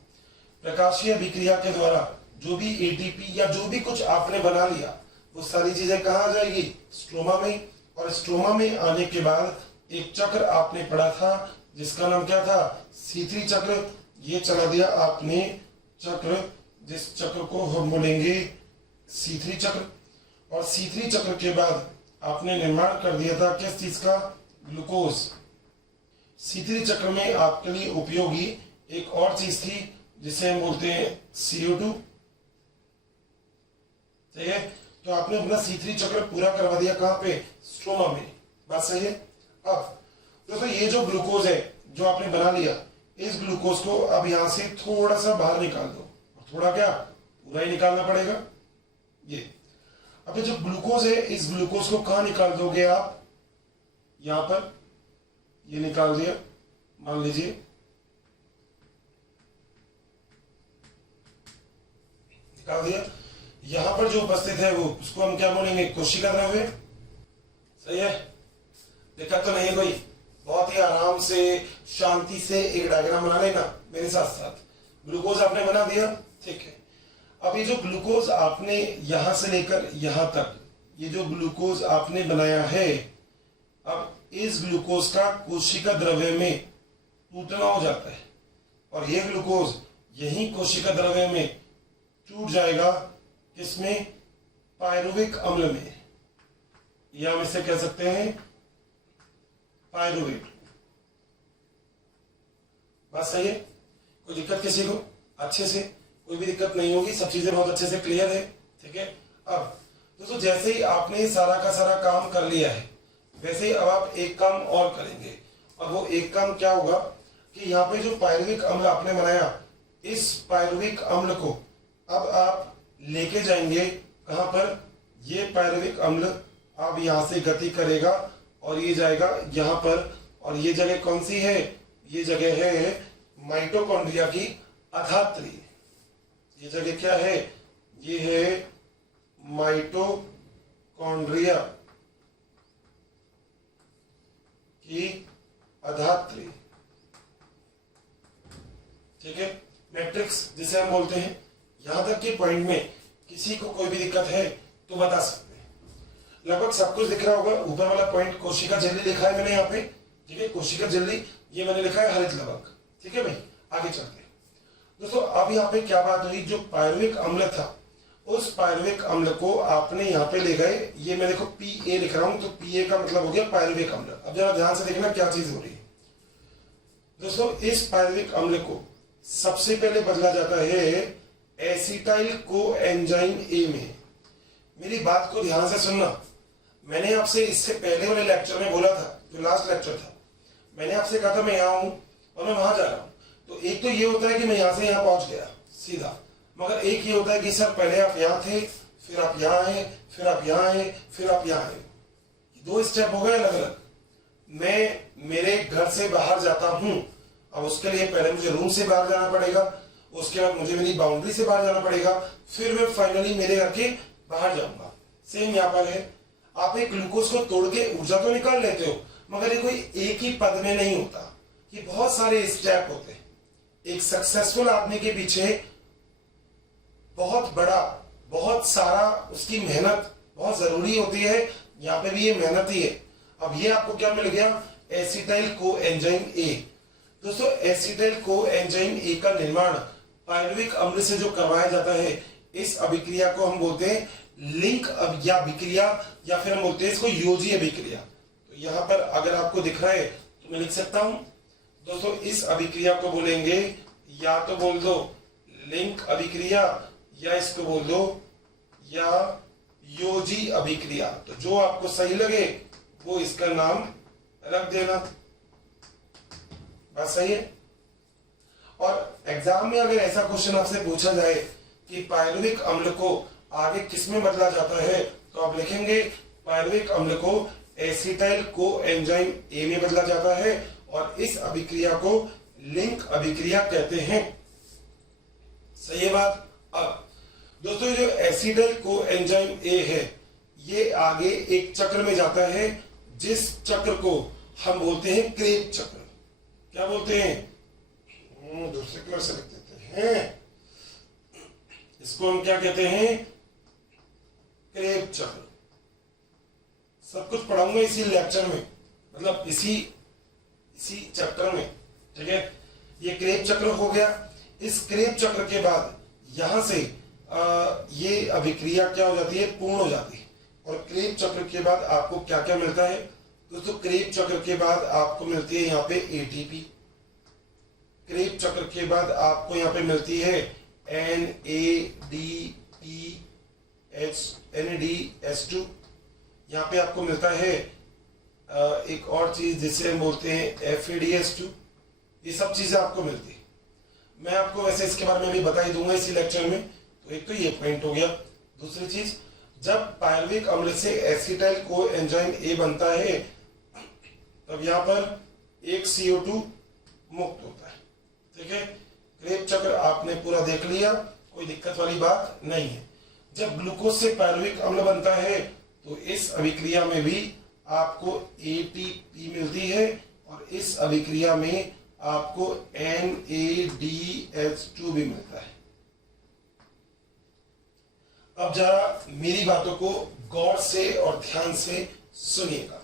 प्रकाशीय अभिक्रिया के द्वारा जो भी एटीपी या जो भी कुछ आपने बना लिया वो सारी चीजें कहाँ आ जाएगी, स्ट्रोमा में। और स्ट्रोमा में आने के बाद एक चक्र आपने पढ़ा था जिसका नाम क्या था, C3 चक्र। ये चला दिया आपने चक्र, जिस चक्र को हम बोलेंगे C3 चक्र। और C3 चक्र के बाद आपने निर्माण कर दिया था किस चीज का, ग्लूकोज। C3 चक्र में आपके लिए उपयोगी एक और चीज थी जिसे हम बोलते हैं CO2। ठीक है, तो आपने अपना C3 चक्र पूरा करवा दिया कहां पे, स्ट्रोमा में। बात सही है। अब दोस्तों ये जो ग्लूकोज है जो आपने बना लिया, इस ग्लूकोज को अब यहां से थोड़ा सा बाहर निकाल दो, थोड़ा क्या, पूरा ही निकालना पड़ेगा। ये अब जो ग्लूकोज है इस ग्लूकोज को कहां निकाल दोगे आप, यहां पर, ये निकाल दिया, मान लीजिए निकाल दिया। यहां पर जो उपस्थित है वो, उसको हम क्या बोलेंगे, कोशिका द्रव्य। सही है, दिक्कत तो नहीं है कोई, बहुत ही आराम से शांति से एक डायग्राम बना लेना मेरे साथ साथ। ग्लूकोज आपने बना दिया, ठीक है। अब ये जो ग्लूकोज आपने यहां से लेकर यहां तक, ये जो ग्लूकोज आपने बनाया है, अब इस ग्लूकोज का कोशिका द्रव्य में टूटना हो जाता है, और ये ग्लूकोज यही कोशिका द्रव्य में टूट जाएगा, किसमें, पायरुविक अम्ल में, या हम इसे कह सकते हैं पायरुवेट। बात सही है, कोई दिक्कत किसी को, अच्छे से कोई भी दिक्कत नहीं होगी, सब चीजें बहुत अच्छे से क्लियर है। ठीक है, अब दोस्तों जैसे ही आपने सारा का सारा काम कर लिया है, वैसे ही अब आप एक काम और करेंगे, और वो एक काम क्या होगा कि यहाँ पे जो पायरुविक अम्ल आपने बनाया, इस पायरुविक अम्ल को अब आप लेके जाएंगे कहां पर, ये पायरुविक अम्ल अब यहां से गति करेगा और ये जाएगा यहां पर, और ये जगह कौन सी है, ये जगह है माइटोकॉन्ड्रिया की अधात्री। ये जगह क्या है, ये है माइटोकॉन्ड्रिया की अधात्री। ठीक है, मैट्रिक्स जिसे हम बोलते हैं। यहां तक के पॉइंट में किसी को कोई भी दिक्कत है तो बता सकते हैं। लगभग सब कुछ दिख रहा होगा। ऊपर वाला पॉइंट कोशिका झिल्ली लिखा है मैंने यहाँ पे, ठीक है, कोशिका झिल्ली, ये मैंने लिखा है हरित लवक। ठीक है भाई, आगे चलते हैं दोस्तों। अब यहाँ पे क्या बात हुई, जो पायरुविक अम्ल था, उस पायरुविक अम्ल को आपने यहाँ पे ले गए, ये मैं देखो PA लिख रहा हूं, तो PA का मतलब हो गया पायरुविक अम्ल। अब जरा ध्यान से देखना क्या चीज हो रही है दोस्तों। इस पायरुविक अम्ल को सबसे पहले बदला जाता है एसिटाइल कोएंजाइम A में। मेरी बात को ध्यान से सुनना, मैंने आपसे इससे पहले वाले लेक्चर में बोला था, जो लास्ट लेक्चर था, मैंने आपसे कहा था मैं यहाँ हूं और मैं वहां जा रहा हूं। तो एक तो ये होता है कि मैं यहां से यहां पहुंच गया सीधा, मगर एक ये होता है कि सर पहले आप यहाँ थे, फिर आप यहाँ आए, फिर आप यहाँ आए, फिर आप यहाँ आए। दो स्टेप हो गए अलग अलग। मैं मेरे घर से बाहर जाता हूं, अब उसके लिए पहले मुझे रूम से बाहर जाना पड़ेगा, उसके बाद मुझे मेरी बाउंड्री से बाहर जाना पड़ेगा, फिर मैं फाइनली मेरे घर के बाहर जाऊंगा। सेम यहाँ पर है, आप एक ग्लूकोज को तोड़ के ऊर्जा तो निकाल लेते हो, मगर ये कोई एक ही पद में नहीं होता, ये बहुत सारे स्टेप होते हैं। एक सक्सेसफुल आदमी के पीछे बहुत बड़ा, बहुत सारा उसकी मेहनत बहुत जरूरी होती है। यहाँ पे भी ये मेहनत ही है। अब ये आपको क्या मिल गया, एसिटाइल कोएंजाइम A। दोस्तों एसिटाइल कोएंजाइम A का निर्माण पायरुविक अम्ल से जो करवाया जाता है, इस अभिक्रिया को हम बोलते हैं लिंक या अभिक्रिया, या फिर हम बोलते हैं इसको योजी अभिक्रिया। तो तो यहाँ पर अगर आपको दिख रहा है तो मैं लिख सकता हूं दोस्तों, इस अभिक्रिया को बोलेंगे या तो बोल दो लिंक अभिक्रिया, या इसको बोल दो या योजी अभिक्रिया। तो जो आपको सही लगे वो इसका नाम रख देना। बात सही है। और एग्जाम में अगर ऐसा क्वेश्चन आपसे पूछा जाए कि पायरुविक अम्ल को आगे किसमें बदला जाता है, तो आप लिखेंगे पायरुविक अम्ल को एसिटाइल को एंजाइम ए में बदला जाता है और इस अभिक्रिया को लिंक अभिक्रिया कहते हैं। सही है बात। अब दोस्तों जो एसिटाइल को एंजाइम ए है ये आगे एक चक्र में जाता है जिस चक्र को हम बोलते हैं क्रेब चक्र। क्या बोलते हैं? दूसरे कलर से लिख देते हैं, इसको हम क्या कहते हैं? क्रेब चक्र। सब कुछ पढ़ाऊंगा इसी लेक्चर में, मतलब इसी चैप्टर में, ठीक है। ये क्रेब चक्र हो गया। इस क्रेब चक्र के बाद यहां से ये अभिक्रिया क्या हो जाती है? पूर्ण हो जाती है। और क्रेब चक्र के बाद आपको क्या क्या मिलता है दोस्तों? क्रेब चक्र के बाद आपको मिलती है यहाँ पे एटीपी। क्रेब चक्र के बाद आपको यहाँ पे मिलती है NADPH, यहाँ पे आपको मिलता है एक और चीज जिसे हम बोलते हैं FADH2। ये सब चीजें आपको मिलती है। मैं आपको वैसे इसके बारे में भी बता ही दूंगा इसी लेक्चर में। तो एक तो ये पॉइंट हो गया। दूसरी चीज, जब पायरुविक अम्ल से एसिटाइल को एंजाइम ए बनता है तब यहाँ पर एक CO2 मुक्त होता है, ठीक है। क्रेब चक्र आपने पूरा देख लिया, कोई दिक्कत वाली बात नहीं है। जब ग्लूकोज से पायरुविक अम्ल बनता है तो इस अभिक्रिया में भी आपको ATP मिलती है और इस अभिक्रिया में आपको NADH2 भी मिलता है। अब जरा मेरी बातों को गौर से और ध्यान से सुनिएगा।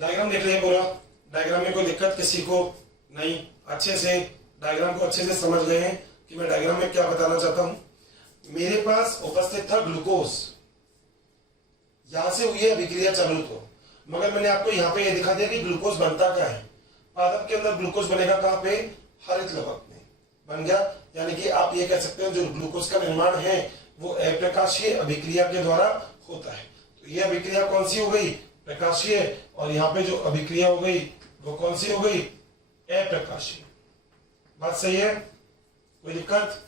डायग्राम देख लिया पूरा। डायग्राम में कोई दिक्कत किसी को नहीं? अच्छे से डायग्राम को अच्छे से समझ गए हैं कि मैं डायग्राम में क्या बताना चाहता हूं। मेरे पास उपस्थित था ग्लूकोज, यहां से हुई है अभिक्रिया चालू तो, मगर मैंने आपको यहाँ पे ये दिखा दिया कि ग्लूकोज बनता क्या है। पादप के अंदर ग्लूकोज बनेगा कहाँ पे? हरित लवक में बन गया। यानी कि आप ये कह सकते हैं जो ग्लूकोज का निर्माण है वो अप्रकाशीय अभिक्रिया के द्वारा होता है। तो ये अभिक्रिया कौन सी हो गई? प्रकाशीय। और यहाँ पे जो अभिक्रिया हो गई वो कौन सी हो गई? अप्रकाशीय। बात सही है? कोई दिक्कत?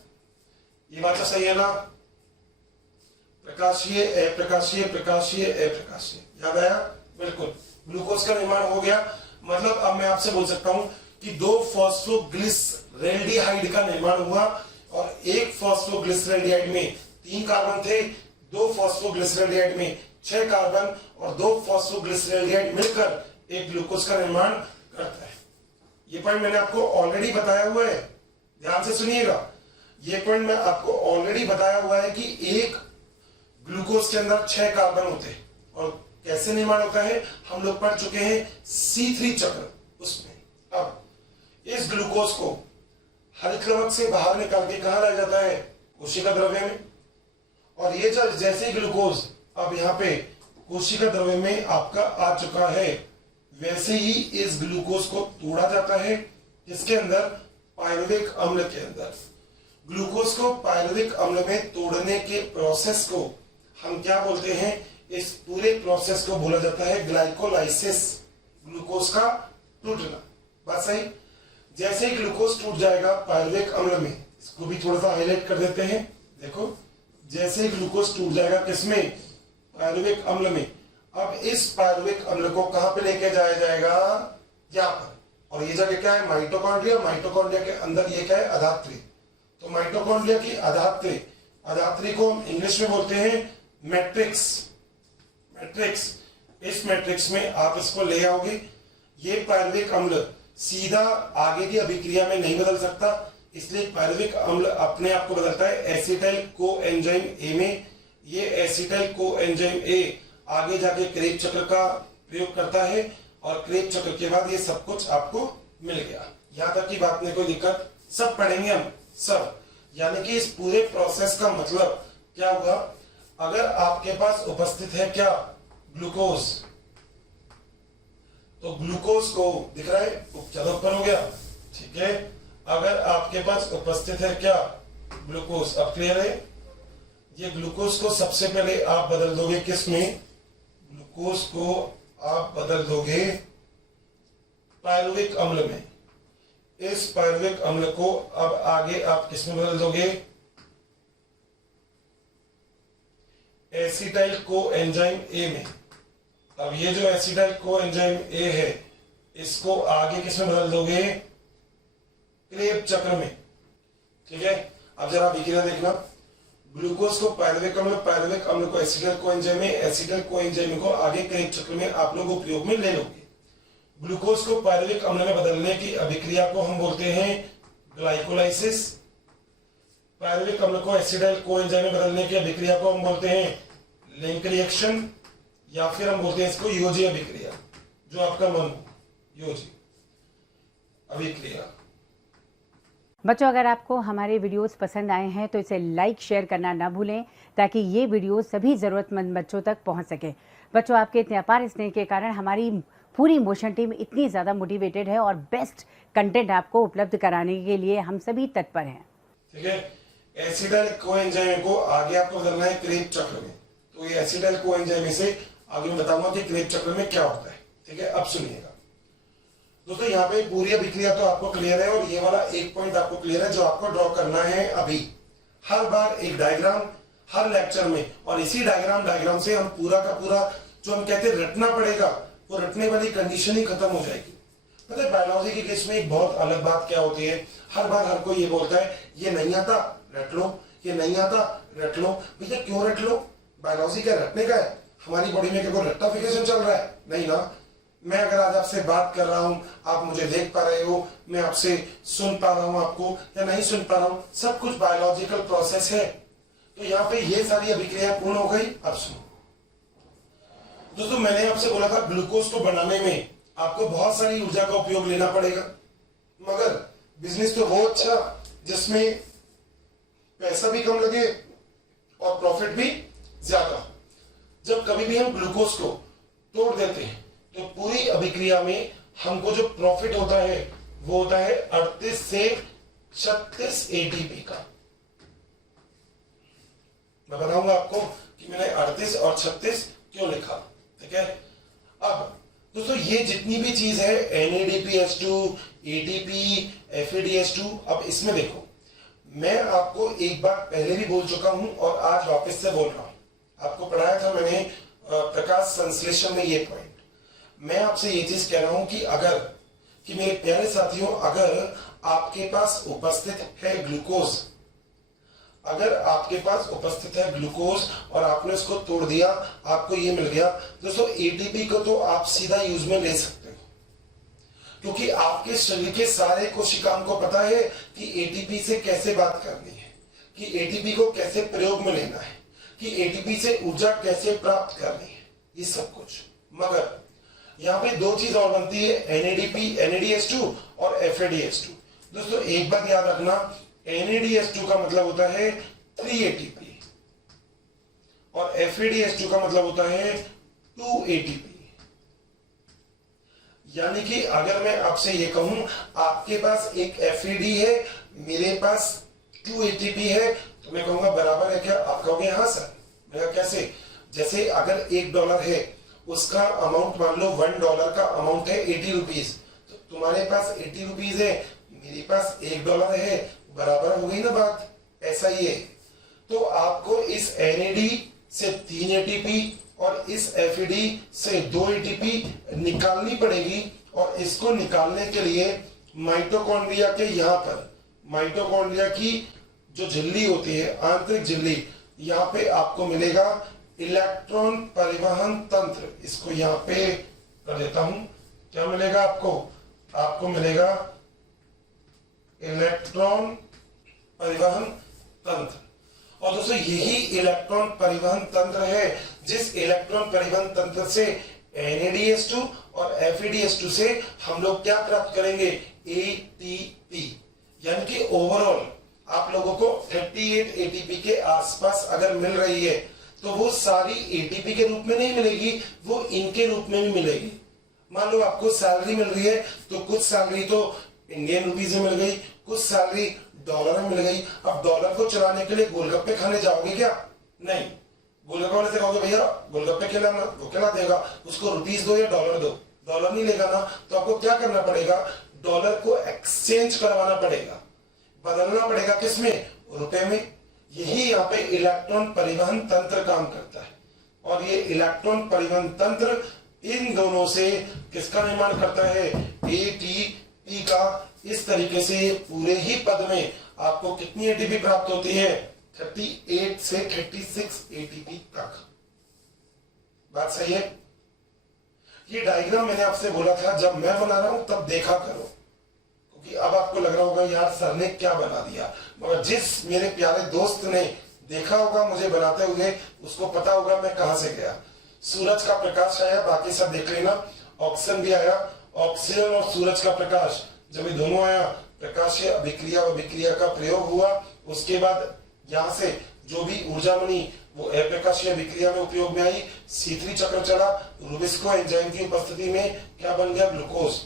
ये बात तो सही है ना? प्रकाशीय अप्रकाशीय, प्रकाशीय अप्रकाशीय, याद आया? बिल्कुल। ग्लूकोज का निर्माण हो गया, मतलब अब मैं आपसे बोल सकता हूं कि 2 फॉस्फोग्लिसरेल्डिहाइड का निर्माण हुआ और एक फॉस्फोग्लिसरेल्डिहाइड में 3 कार्बन थे, 2 फॉस्फोग्लिसरेल्डिहाइड में 6 कार्बन और 2 फॉस्फोग्लिसरेल्डिहाइड मिलकर एक ग्लूकोज का निर्माण करता है। ये पॉइंट मैंने आपको ऑलरेडी बताया हुआ है, ध्यान से सुनिएगा। ये पॉइंट मैं आपको ऑलरेडी बताया हुआ है कि एक ग्लूकोज के अंदर 6 कार्बन होते हैं और कैसे निर्माण होता है हम लोग पढ़ चुके हैं C3 चक्र उसमें। अब इस ग्लूकोज को हरित लवक से बाहर निकाल के कहां लाया जाता है? कोशिका द्रव्य में। और ये जैसे ही ग्लूकोज अब यहाँ पे कोशिका द्रव्य में आपका आ चुका है, वैसे ही इस ग्लूकोज को तोड़ा जाता है। इसके अंदर पायरुविक अम्ल के अंदर ग्लूकोज को पायरुविक अम्ल में तोड़ने के प्रोसेस को हम क्या बोलते हैं? इस पूरे प्रोसेस को बोला जाता है ग्लाइकोलाइसिस, ग्लूकोज का टूटना। बात सही? जैसे ही ग्लूकोज टूट जाएगा पायरुविक अम्ल में, इसको भी थोड़ा सा हाईलाइट कर देते हैं। देखो, जैसे ही ग्लूकोज टूट जाएगा किसमें? पायरुविक अम्ल में। अब इस पायरुविक अम्ल को कहां पे लेके जाया जाएगा? यहाँ पर। और ये जगह क्या है? माइटोकॉन्ड्रिया। माइटोकॉन्ड्रिया के अंदर ये क्या है? अधात्री। तो माइटोकॉन्ड्रिया की अधात्री को हम इंग्लिश में बोलते हैं मैट्रिक्स। इस मैट्रिक्स में आप इसको ले आओगे। ये पायरुविक अम्ल सीधा आगे की अभिक्रिया में नहीं बदल सकता, इसलिए पायरुविक अम्ल अपने आप को बदलता है एसिटाइल को एंजाइम ए में। ये एसिटाइल को एंजाइम ए आगे जाके क्रेब चक्र का प्रयोग करता है और क्रेब चक्र के बाद ये सब कुछ आपको मिल गया। यहाँ तक की बात में कोई दिक्कत? सब पढ़ेंगे हम सब। यानी कि इस पूरे प्रोसेस का मतलब क्या हुआ? अगर आपके पास उपस्थित है क्या? ग्लूकोज, तो ग्लूकोज को दिख रहा है ज्यादा ऊपर हो गया, ठीक है। अगर आपके पास उपस्थित है क्या, ग्लूकोज, अब क्लियर है। ये ग्लूकोज को सबसे पहले आप बदल दोगे किस में, ग्लूकोज को आप बदल दोगे पायरुविक अम्ल में। इस पायरुविक अम्ल को अब आगे आप किस में बदल दोगे, एसिटाइल को एंजाइम ए में। अब ये जो एसिटाइल को एंजाइम ए है, इसको आगे किस में बदल दोगे, क्रेब्स चक्र में, ठीक है। अब जरा अभिक्रिया देखना, ग्लूकोज को पायरुविक अम्ल, पायरुविक अम्ल को एसिटाइल को एंजाइम में, एसिटाइल को एंजाइम को आगे क्रेब्स चक्र में आप लोग उपयोग में ले लोगे। ग्लूकोज को पायरुविक अम्ल में बदलने की अभिक्रिया को हम बोलते हैं ग्लाइकोलाइसिस। पायरुविक अम्ल को एसिटाइल को एंजाइम में बदलने की अभिक्रिया को हम बोलते हैं लिंक रिएक्शन, या फिर हम बोलते हैं इसको योजी अभिक्रिया, जो आपका मन हो, योजी अभिक्रिया। बच्चों, अगर आपको हमारे वीडियोस पसंद आए हैं तो इसे लाइक शेयर करना ना भूलें, ताकि ये वीडियो सभी ज़रूरतमंद बच्चों तक पहुंच सके। बच्चों, आपके इतने अपार स्नेह के कारण हमारी पूरी मोशन टीम इतनी ज़्यादा मोटिवेटेड है और बेस्ट कंटेंट आपको उपलब्ध कराने के लिए हम सभी तत्पर हैं। ठीक है, एसिटाइल कोएंजाइम को आगे आपको बदलना है क्रेब्स चक्र में। तो ये एसिटाइल कोएंजाइम से आगे मैं बताऊंगा कि क्रेब्स चक्र में क्या होता है। ठीक है, अब सुनिएगा दोस्तों, यहाँ पे पूरी अभिक्रिया तो आपको क्लियर है, और ये वाला एक पॉइंट आपको क्लियर है जो आपको ड्रॉ करना है अभी। हर बार एक डायग्राम हर लेक्चर में, और इसी डायग्राम से हम पूरा का पूरा जो हम कहते हैं रटना पड़ेगा, वो रटने वाली कंडीशन ही खत्म हो जाएगी। पता है बायोलॉजी के केस में एक बहुत अलग बात क्या होती है, हर बार हर कोई ये बोलता है ये नहीं आता रट लो, ये नहीं आता रट लो। भैया क्यों रट लो, बायोलॉजी क्या रटने का है? हमारी बॉडी में क्या कोई रट्टाफिकेशन चल रहा है? नहीं ना। मैं अगर आज आपसे बात कर रहा हूं, आप मुझे देख पा रहे हो, मैं आपसे सुन पा रहा हूं आपको या नहीं सुन पा रहा हूं, सब कुछ बायोलॉजिकल प्रोसेस है। तो यहाँ पे ये सारी अभिक्रिया पूर्ण हो गई। अब सुनो दोस्तों, मैंने आपसे बोला था ग्लूकोज को बनाने में आपको बहुत सारी ऊर्जा का उपयोग लेना पड़ेगा, मगर बिजनेस तो वो अच्छा जिसमें पैसा भी कम लगे और प्रॉफिट भी ज्यादा। जब कभी भी हम ग्लूकोज को तोड़ देते हैं तो पूरी अभिक्रिया में हमको जो प्रॉफिट होता है वो होता है 38 से 36 एटीपी का। मैं बताऊंगा आपको कि मैंने 38 और 36 क्यों लिखा। ठीक है, अब दोस्तों ये जितनी भी चीज है NADPH2, ATP, FADH2, अब इसमें देखो मैं आपको एक बार पहले भी बोल चुका हूं और आज वापस से बोल रहा हूं। आपको पढ़ाया था मैंने प्रकाश संश्लेषण में ये पॉइंट। मैं आपसे ये चीज कह रहा हूं कि मेरे प्यारे साथियों, अगर आपके पास उपस्थित है ग्लूकोज, अगर आपके पास उपस्थित है ग्लूकोज और आपने उसको तोड़ दिया, आपको ये मिल गया। दोस्तों एटीपी को तो आप सीधा यूज में ले सकते हो, क्योंकि आपके शरीर के सारे कोशिकाओं को पता है कि एटीपी से कैसे बात करनी है, कि एटीपी को कैसे प्रयोग में लेना है, कि एटीपी से ऊर्जा कैसे प्राप्त करनी है, ये सब कुछ। मगर यहाँ पे दो चीज और बनती है, NADH2 और FADH2। दोस्तों एक बात याद रखना, NADH2 का मतलब होता है 3 ATP और FADH2 का मतलब होता है 2 ATP। यानी कि अगर मैं आपसे ये कहूं आपके पास एक FAD है, मेरे पास 2 ATP है, तो मैं कहूंगा बराबर है क्या? आप कहोगे हाँ सर। मैं कैसे? जैसे अगर $1 है, उसका अमाउंट मान लो $1 का अमाउंट है 80 रुपीज, तो तुम्हारे पास 80 रुपीज है, मेरे पास $1 है, बराबर हो गई ना बात। ऐसा ही है। तो आपको इस NAD से 3 ATP और इस FAD से 2 ATP निकालनी पड़ेगी, और इसको निकालने के लिए माइटोकॉन्ड्रिया के यहाँ पर, माइटोकॉन्ड्रिया की जो झिल्ली होती है, आंतरिक झिल्ली, यहाँ पे आपको मिलेगा इलेक्ट्रॉन परिवहन तंत्र। इसको यहाँ पे कर देता हूं, क्या मिलेगा आपको? आपको मिलेगा इलेक्ट्रॉन परिवहन तंत्र। और दोस्तों यही इलेक्ट्रॉन परिवहन तंत्र है जिस इलेक्ट्रॉन परिवहन तंत्र से NADH2 और FADH2 से हम लोग क्या प्राप्त करेंगे? ATP। यानी कि ओवरऑल आप लोगों को 38 ATP के आसपास अगर मिल रही है, तो वो सारी ATP के रूप में नहीं मिलेगी, वो इनके रूप में भी मिलेगी। मान लो आपको सैलरी मिल रही है, तो कुछ सैलरी तो इंडियन रुपीज में मिल गई, कुछ सैलरी डॉलर में मिल गई। अब डॉलर को चलाने के लिए गोलगप्पे खाने जाओगे क्या? नहीं, गोलगप्पे वाले से कहोगे भैया गोलगप्पे खिलाना, वो खिला देगा, उसको रुपीज दो या डॉलर दो, डॉलर नहीं लेगा ना। तो आपको क्या करना पड़ेगा, डॉलर को एक्सचेंज करवाना पड़ेगा, बदलना पड़ेगा, किसमें? रुपए में। यही यहाँ पे इलेक्ट्रॉन परिवहन तंत्र काम करता है। और ये इलेक्ट्रॉन परिवहन तंत्र इन दोनों से किसका निर्माण करता है? एटीपी का। इस तरीके से पूरे ही पद में आपको कितनी एटीपी प्राप्त होती है? 38 से 36 एटीपी तक। बात सही है? ये डायग्राम मैंने आपसे बोला था जब मैं बना रहा हूं तब देखा करो, क्योंकि अब आपको लग रहा होगा यार सर ने क्या बना दिया, मगर जिस मेरे प्यारे दोस्त ने देखा होगा मुझे बनाते हुए, उसको पता होगा मैं कहां से गया। सूरज का प्रकाश आया, बाकी सब देख लेना। ऑक्सीजन भी आया, ऑक्सीजन और सूरज का प्रकाश, जब ये दोनों आया, प्रकाशीय अभिक्रिया व विक्रिया का प्रयोग हुआ। उसके बाद यहाँ से जो भी ऊर्जा बनी वो अप्रकाशीय विक्रिया में उपयोग में आई। C3 चक्र चला, रुबिस्को एंजाइम की उपस्थिति में क्या बन गया? ग्लूकोज।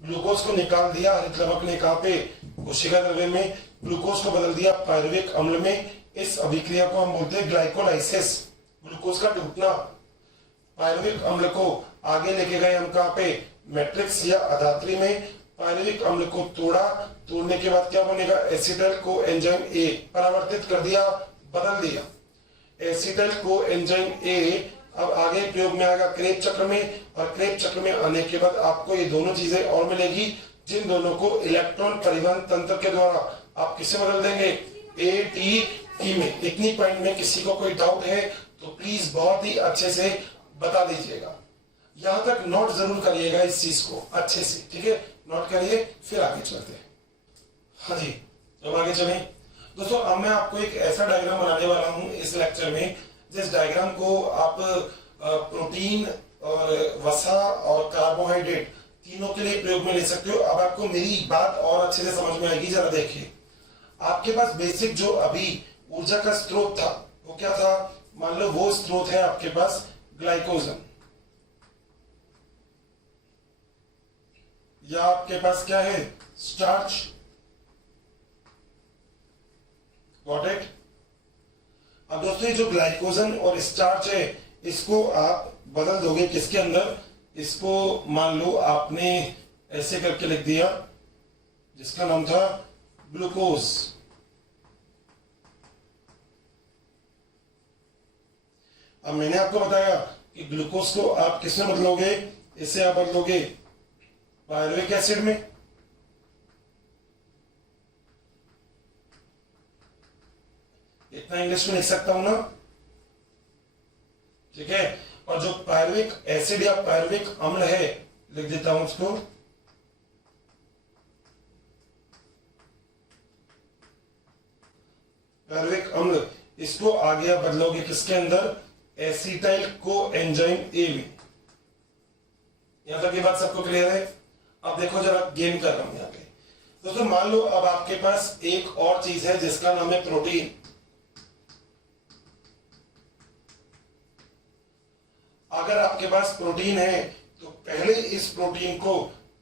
ग्लूकोज को निकाल दिया हरित लवक ने कहाँ पे? कोशिका द्रव्य में। ग्लूकोज को बदल दिया पायरुविक अम्ल में। इस अभिक्रिया को हम बोलते हैं ग्लाइकोलाइसिस, ग्लूकोज का टूटना। पायरुविक अम्ल को आगे लेके गए हम कहाँ पे? मैट्रिक्स या अधात्री में। पायरुविक अम्ल को तोड़ा, तोड़ने के बाद क्या बनेगा? एसिटाइल को एंजाइम ए परावर्तित कर दिया, बदल दिया। एसिटाइल को एंजाइम ए अब आगे प्रयोग में आएगा क्रेब चक्र में, और क्रेब चक्र में आने के बाद आपको ये दोनों चीजें और मिलेगी, जिन दोनों को इलेक्ट्रॉन परिवहन तंत्र के द्वारा आप किसे बदल देंगे? एटीपी में। इतनी पॉइंट में किसी को कोई डाउट है तो प्लीज बहुत ही अच्छे से बता दीजिएगा। यहां तक नोट जरूर करिएगा इस चीज को अच्छे से, ठीक है? नोट करिए, फिर आगे चलते हैं। हाँ जी, अब आगे चलें दोस्तों। अब मैं आपको एक ऐसा डायग्राम बनाने वाला हूं इस लेक्चर में, जिस डायग्राम को आप प्रोटीन और वसा और कार्बोहाइड्रेट तीनों के लिए प्रयोग में ले सकते हो। अब आपको मेरी बात और अच्छे से समझ में आएगी। जरा देखिए, आपके पास बेसिक जो अभी ऊर्जा का स्रोत था वो क्या था? मान लो वो स्रोत है आपके पास ग्लाइकोजन, या आपके पास क्या है? स्टार्च। Got it? अब दोस्तों ये जो ग्लाइकोजन और स्टार्च है, इसको आप बदल दोगे किसके अंदर? इसको मान लो आपने ऐसे करके लिख दिया, जिसका नाम था ग्लूकोज। अब मैंने आपको बताया कि ग्लूकोज को आप किसमें बदलोगे? इसे आप बदलोगे पायरुविक एसिड में। इतना इंग्लिश में लिख सकता हूं ना, ठीक है? और जो पायरुविक एसिड या पायरुविक अम्ल है, लिख देता हूं उसको पायरुविक अम्ल। इसको आगे आप बदलोगे किसके अंदर? एसिटाइल को एंजाइम ए में। यहां तक ये बात सबको क्लियर है? अब देखो जरा गेम कर रहा हूं यहाँ पे दोस्तों। मान लो अब आपके पास एक और चीज है जिसका नाम है प्रोटीन। अगर आपके पास प्रोटीन है तो पहले इस प्रोटीन को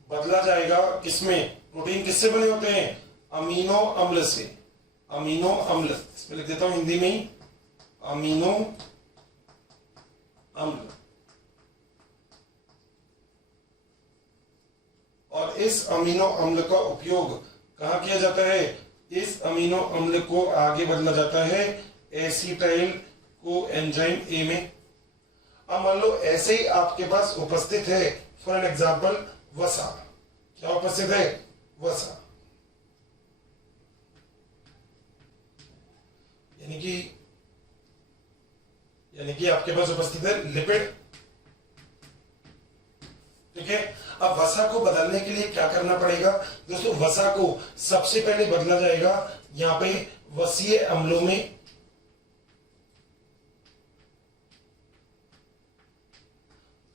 बदला जाएगा किसमें? प्रोटीन किससे बने होते हैं? अमीनो अम्ल से। अमीनो अम्ल, इसमें लिख देता हूं हिंदी में ही, अमीनो अम्ल। और इस अमीनो अम्ल का उपयोग कहां किया जाता है? इस अमीनो अम्ल को आगे बदला जाता है एसिटाइल को एंजाइम ए में। अब मान लो ऐसे ही आपके पास उपस्थित है फॉर एन एग्जाम्पल वसा। क्या उपस्थित है? वसा। यानी कि आपके पास उपस्थित है लिपिड, ठीक है? अब वसा को बदलने के लिए क्या करना पड़ेगा दोस्तों? वसा को सबसे पहले बदला जाएगा यहां पे वसीय अम्लों में।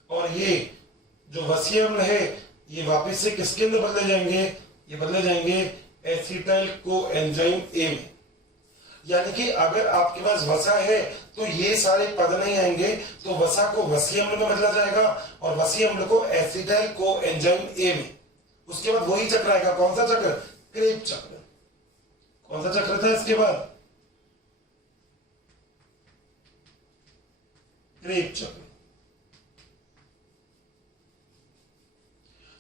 और ये जो वसीय अम्ल है ये वापस से किसके अंदर बदले जाएंगे? ये बदले जाएंगे एसिटाइल को एंजाइम ए में। यानी कि अगर आपके पास वसा है तो ये सारे पद नहीं आएंगे, तो वसा को वसीय अम्ल में बदला जाएगा और वसीय अम्ल को एसिटाइल कोएंजाइम ए में। उसके बाद वही चक्र आएगा, कौन सा चक्र? क्रेब चक्र। कौन सा चक्र था इसके बाद? क्रेब चक्र।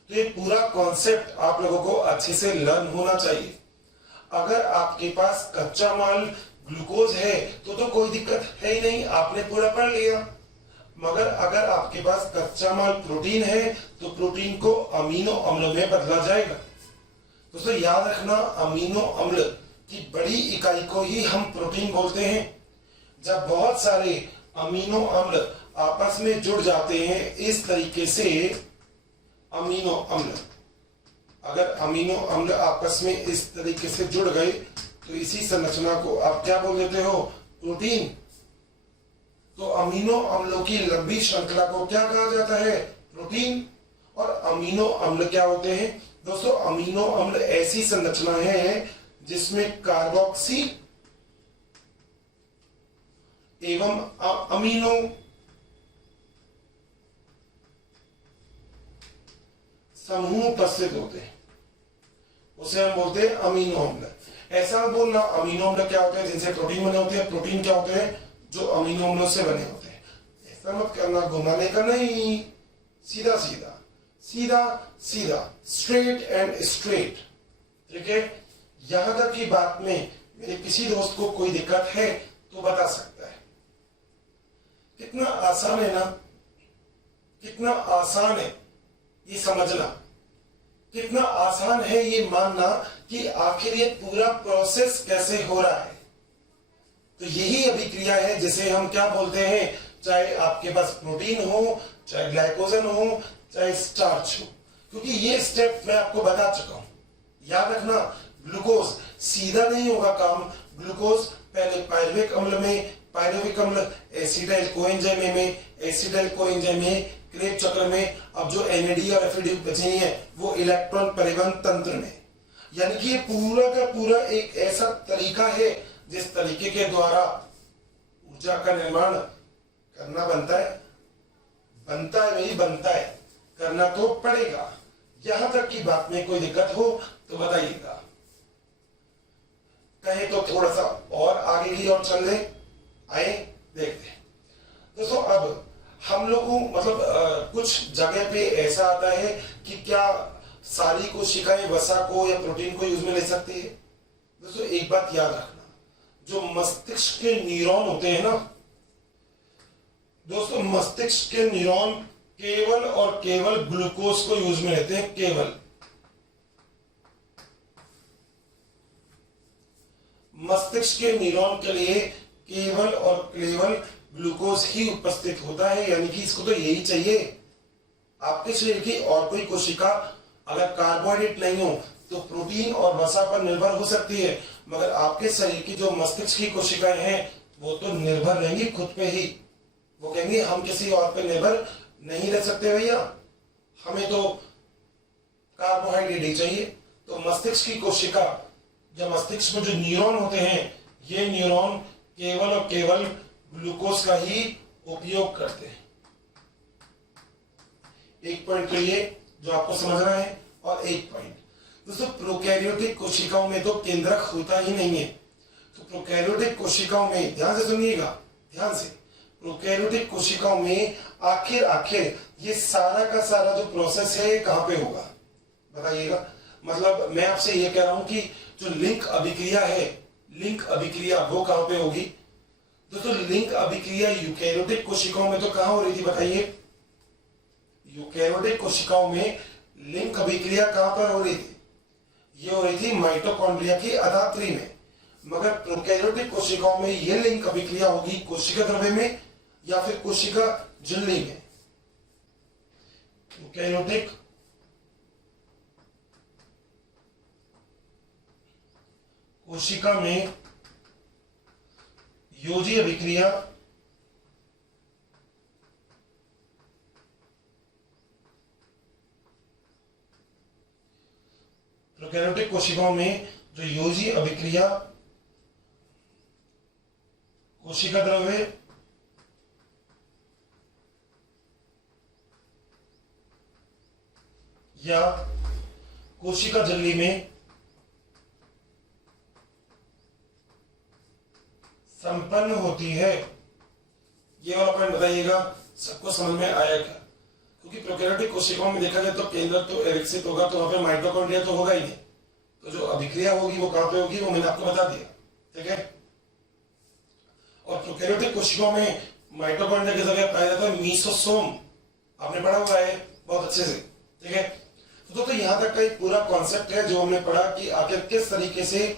तो ये पूरा कॉन्सेप्ट आप लोगों को अच्छे से लर्न होना चाहिए। अगर आपके पास कच्चा माल ग्लूकोज है तो कोई दिक्कत है ही नहीं, आपने पूरा पढ़ लिया। मगर अगर आपके पास कच्चा माल प्रोटीन है तो प्रोटीन को अमीनो अम्ल में बदला जाएगा। दोस्तों याद रखना, अमीनो अम्ल की बड़ी इकाई को ही हम प्रोटीन बोलते हैं। जब बहुत सारे अमीनो अम्ल आपस में जुड़ जाते हैं इस तरीके से, अमीनो अम्ल, अगर अमीनो अम्ल आपस में इस तरीके से जुड़ गए तो इसी संरचना को आप क्या बोल देते हो? प्रोटीन। तो अमीनो अम्लों की लंबी श्रृंखला को क्या कहा जाता है? प्रोटीन। और अमीनो अम्ल क्या होते हैं? दोस्तों अमीनो अम्ल ऐसी संरचना है जिसमें कार्बोक्सी एवं अमीनो समूह उपस्थित होते हैं, उसे हम बोलते हैं अमीनो अम्ल। ऐसा बोलना, अमीनो अम्ल क्या होते हैं? जिनसे प्रोटीन बने होते हैं। प्रोटीन क्या होते हैं? जो अमीनो अम्लों से बने होते हैं। ऐसा मत करना, घुमाने का नहीं, सीधा सीधा सीधा सीधा, स्ट्रेट एंड स्ट्रेट। ठीक है? यहां तक की बात में मेरे किसी दोस्त को कोई दिक्कत है तो बता सकता है। कितना आसान है ना, कितना आसान है ये समझना, कितना आसान है ये मानना कि आखिर ये पूरा प्रोसेस कैसे हो रहा है। तो यही अभिक्रिया है जिसे हम क्या बोलते हैं, चाहे आपके पास प्रोटीन हो, चाहे ग्लाइकोजन हो, चाहे स्टार्च हो, क्योंकि ये स्टेप मैं आपको बता चुका हूं। याद रखना, ग्लूकोज सीधा नहीं होगा काम। ग्लूकोज पहले पायरुविक अम्ल में, पायरुविक अम्ल एसिटाइल कोएंजाइम में, एसिटाइल कोएंजाइम में क्रेब चक्र में, अब जो एनएडी और एफएडी बचे हैं वो इलेक्ट्रॉन परिवहन तंत्र में। यानी कि ये पूरा का पूरा एक ऐसा तरीका है जिस तरीके के द्वारा ऊर्जा का निर्माण करना बनता है। बनता है नहीं, बनता है, करना तो पड़ेगा। यहां तक की बात में कोई दिक्कत हो तो बताइएगा। कहे तो थोड़ा सा और आगे की ओर चल ले, आए देखते हैं। दोस्तों अब हम लोगों मतलब कुछ जगह पे ऐसा आता है कि क्या सारी कोशिकाएं वसा को या प्रोटीन को यूज में ले सकती है। दोस्तों एक बात याद रखना, जो मस्तिष्क के न्यूरॉन होते हैं ना दोस्तों, मस्तिष्क के न्यूरॉन केवल और केवल ग्लूकोज को यूज में लेते हैं। केवल मस्तिष्क के न्यूरॉन के लिए केवल और केवल ग्लूकोज ही उपस्थित होता है। यानी कि इसको तो यही चाहिए। आपके शरीर की और कोई कोशिका अगर कार्बोहाइड्रेट नहीं हो तो प्रोटीन और वसा पर निर्भर हो सकती है, मगर आपके शरीर की जो मस्तिष्क की कोशिकाएं हैं वो तो निर्भर रहेंगी खुद पे ही। वो कहेंगे हम किसी और पे निर्भर नहीं रह सकते भैया, हमें तो कार्बोहाइड्रेट ही चाहिए। तो मस्तिष्क की कोशिका या मस्तिष्क में जो न्यूरॉन होते हैं, ये न्यूरॉन केवल और केवल ग्लूकोज का ही उपयोग करते हैं। एक पॉइंट तो ये जो आपको समझना है, और एक पॉइंट दोस्तों, प्रोकैरियोटिक कोशिकाओं में तो केंद्रक होता ही नहीं है। तो प्रोकैरियोटिक कोशिकाओं में ध्यान से सुनिएगा, ध्यान से, प्रोकैरियोटिक कोशिकाओं में आखिर ये सारा का सारा जो प्रोसेस है कहां पे होगा बताइएगा। मतलब मैं आपसे ये कह रहा हूं कि जो लिंक अभिक्रिया है, लिंक अभिक्रिया वो कहां पे होगी दोस्तों? लिंक अभिक्रिया यूकैरियोटिक कोशिकाओं में तो कहां हो रही थी बताइए? यूकैरियोटिक कोशिकाओं में लिंक अभिक्रिया कहां पर हो रही थी? ये हो रही थी माइटोकॉन्ड्रिया की अधात्री में। मगर प्रोकैरियोटिक कोशिकाओं में ये लिंक अभिक्रिया होगी कोशिका द्रव्य में या फिर कोशिका झिल्ली में। प्रोकैरियोटिक कोशिका में योजी अभिक्रिया प्रोकैरियोटिक कोशिकाओं में जो योजी अभिक्रिया कोशिका द्रव्य या कोशिका झिल्ली में संपन्न होती है। ये वाला पॉइंट बताइएगा, सबको समझ में आया क्या? क्योंकि प्रोकैरियोटिक कोशिकाओं में देखा जाए तो केंद्र तो विकसित होगा, तो वहां पे माइटोकॉन्ड्रिया तो होगा ही नहीं, तो जो अभिक्रिया होगी वो कहां पे होगी वो मैंने आपको बता दिया, ठीक है। और प्रोकैरियोटिक कोशिकाओं में माइटोकॉन्ड्रिया की जगह पाया जाता है मीसोसोम, आपने पढ़ा हुआ है बहुत अच्छे से, ठीक है। तो दोस्तों यहाँ तक का एक पूरा कॉन्सेप्ट है जो हमने पढ़ा कि आखिर किस तरीके से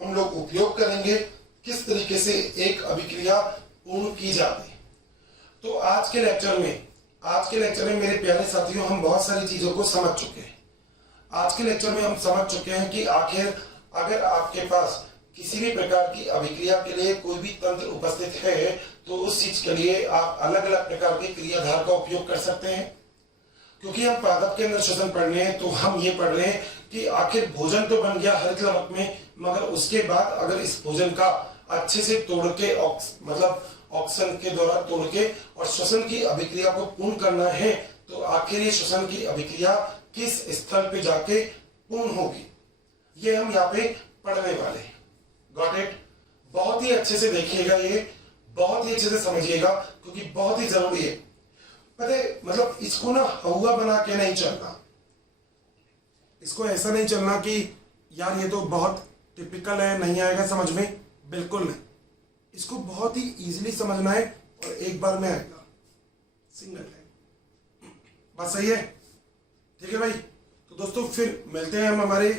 हम लोग उपयोग करेंगे, किस तरीके से एक अभिक्रिया पूर्ण की जाती है। तो आज के लेक्चर में मेरे प्यारे साथियों हम बहुत सारी चीजों को समझ चुके हैं। आज के लेक्चर में हम समझ चुके हैं कि आखिर अगर आपके पास किसी भी प्रकार की अभिक्रिया के लिए कोई भी तंत्र उपस्थित है तो उस चीज के लिए आप अलग अलग प्रकार के क्रियाधार का उपयोग कर सकते हैं। क्योंकि हम पादप के अंदर श्वसन पढ़ रहे हैं तो हम ये पढ़ रहे हैं कि आखिर भोजन तो बन गया हरित लवक में, मगर उसके बाद अगर इस भोजन का अच्छे से तोड़ के मतलब ऑक्सीजन के द्वारा तोड़ के और श्वसन की अभिक्रिया को पूर्ण करना है तो आखिर ये श्वसन की अभिक्रिया किस स्थल पे जाके पूर्ण होगी, ये हम यहाँ पे पढ़ने वाले हैं। Got it? बहुत ही अच्छे से देखिएगा, ये बहुत ही अच्छे से समझिएगा क्योंकि बहुत ही जरूरी है। पता है मतलब इसको ना हवा बना के नहीं चलना, इसको ऐसा नहीं चलना कि यार ये तो बहुत टिपिकल है, नहीं आएगा समझ में, बिल्कुल नहीं। इसको बहुत ही इजीली समझना है और एक बार में आएगा, सिंगल टाइम। बात सही है? ठीक है भाई। तो दोस्तों फिर मिलते हैं हम हमारे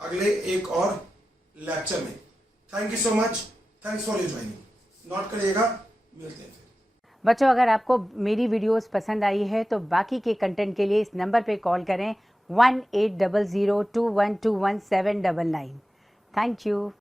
अगले एक और लेक्चर में। Thank you so much, thanks for your joining. Note करिएगा, मिलते हैं फिर। बच्चों अगर आपको मेरी वीडियोस पसंद आई है तो बाकी के कंटेंट के लिए इस नंबर पे कॉल करें 180021217999। Thank you.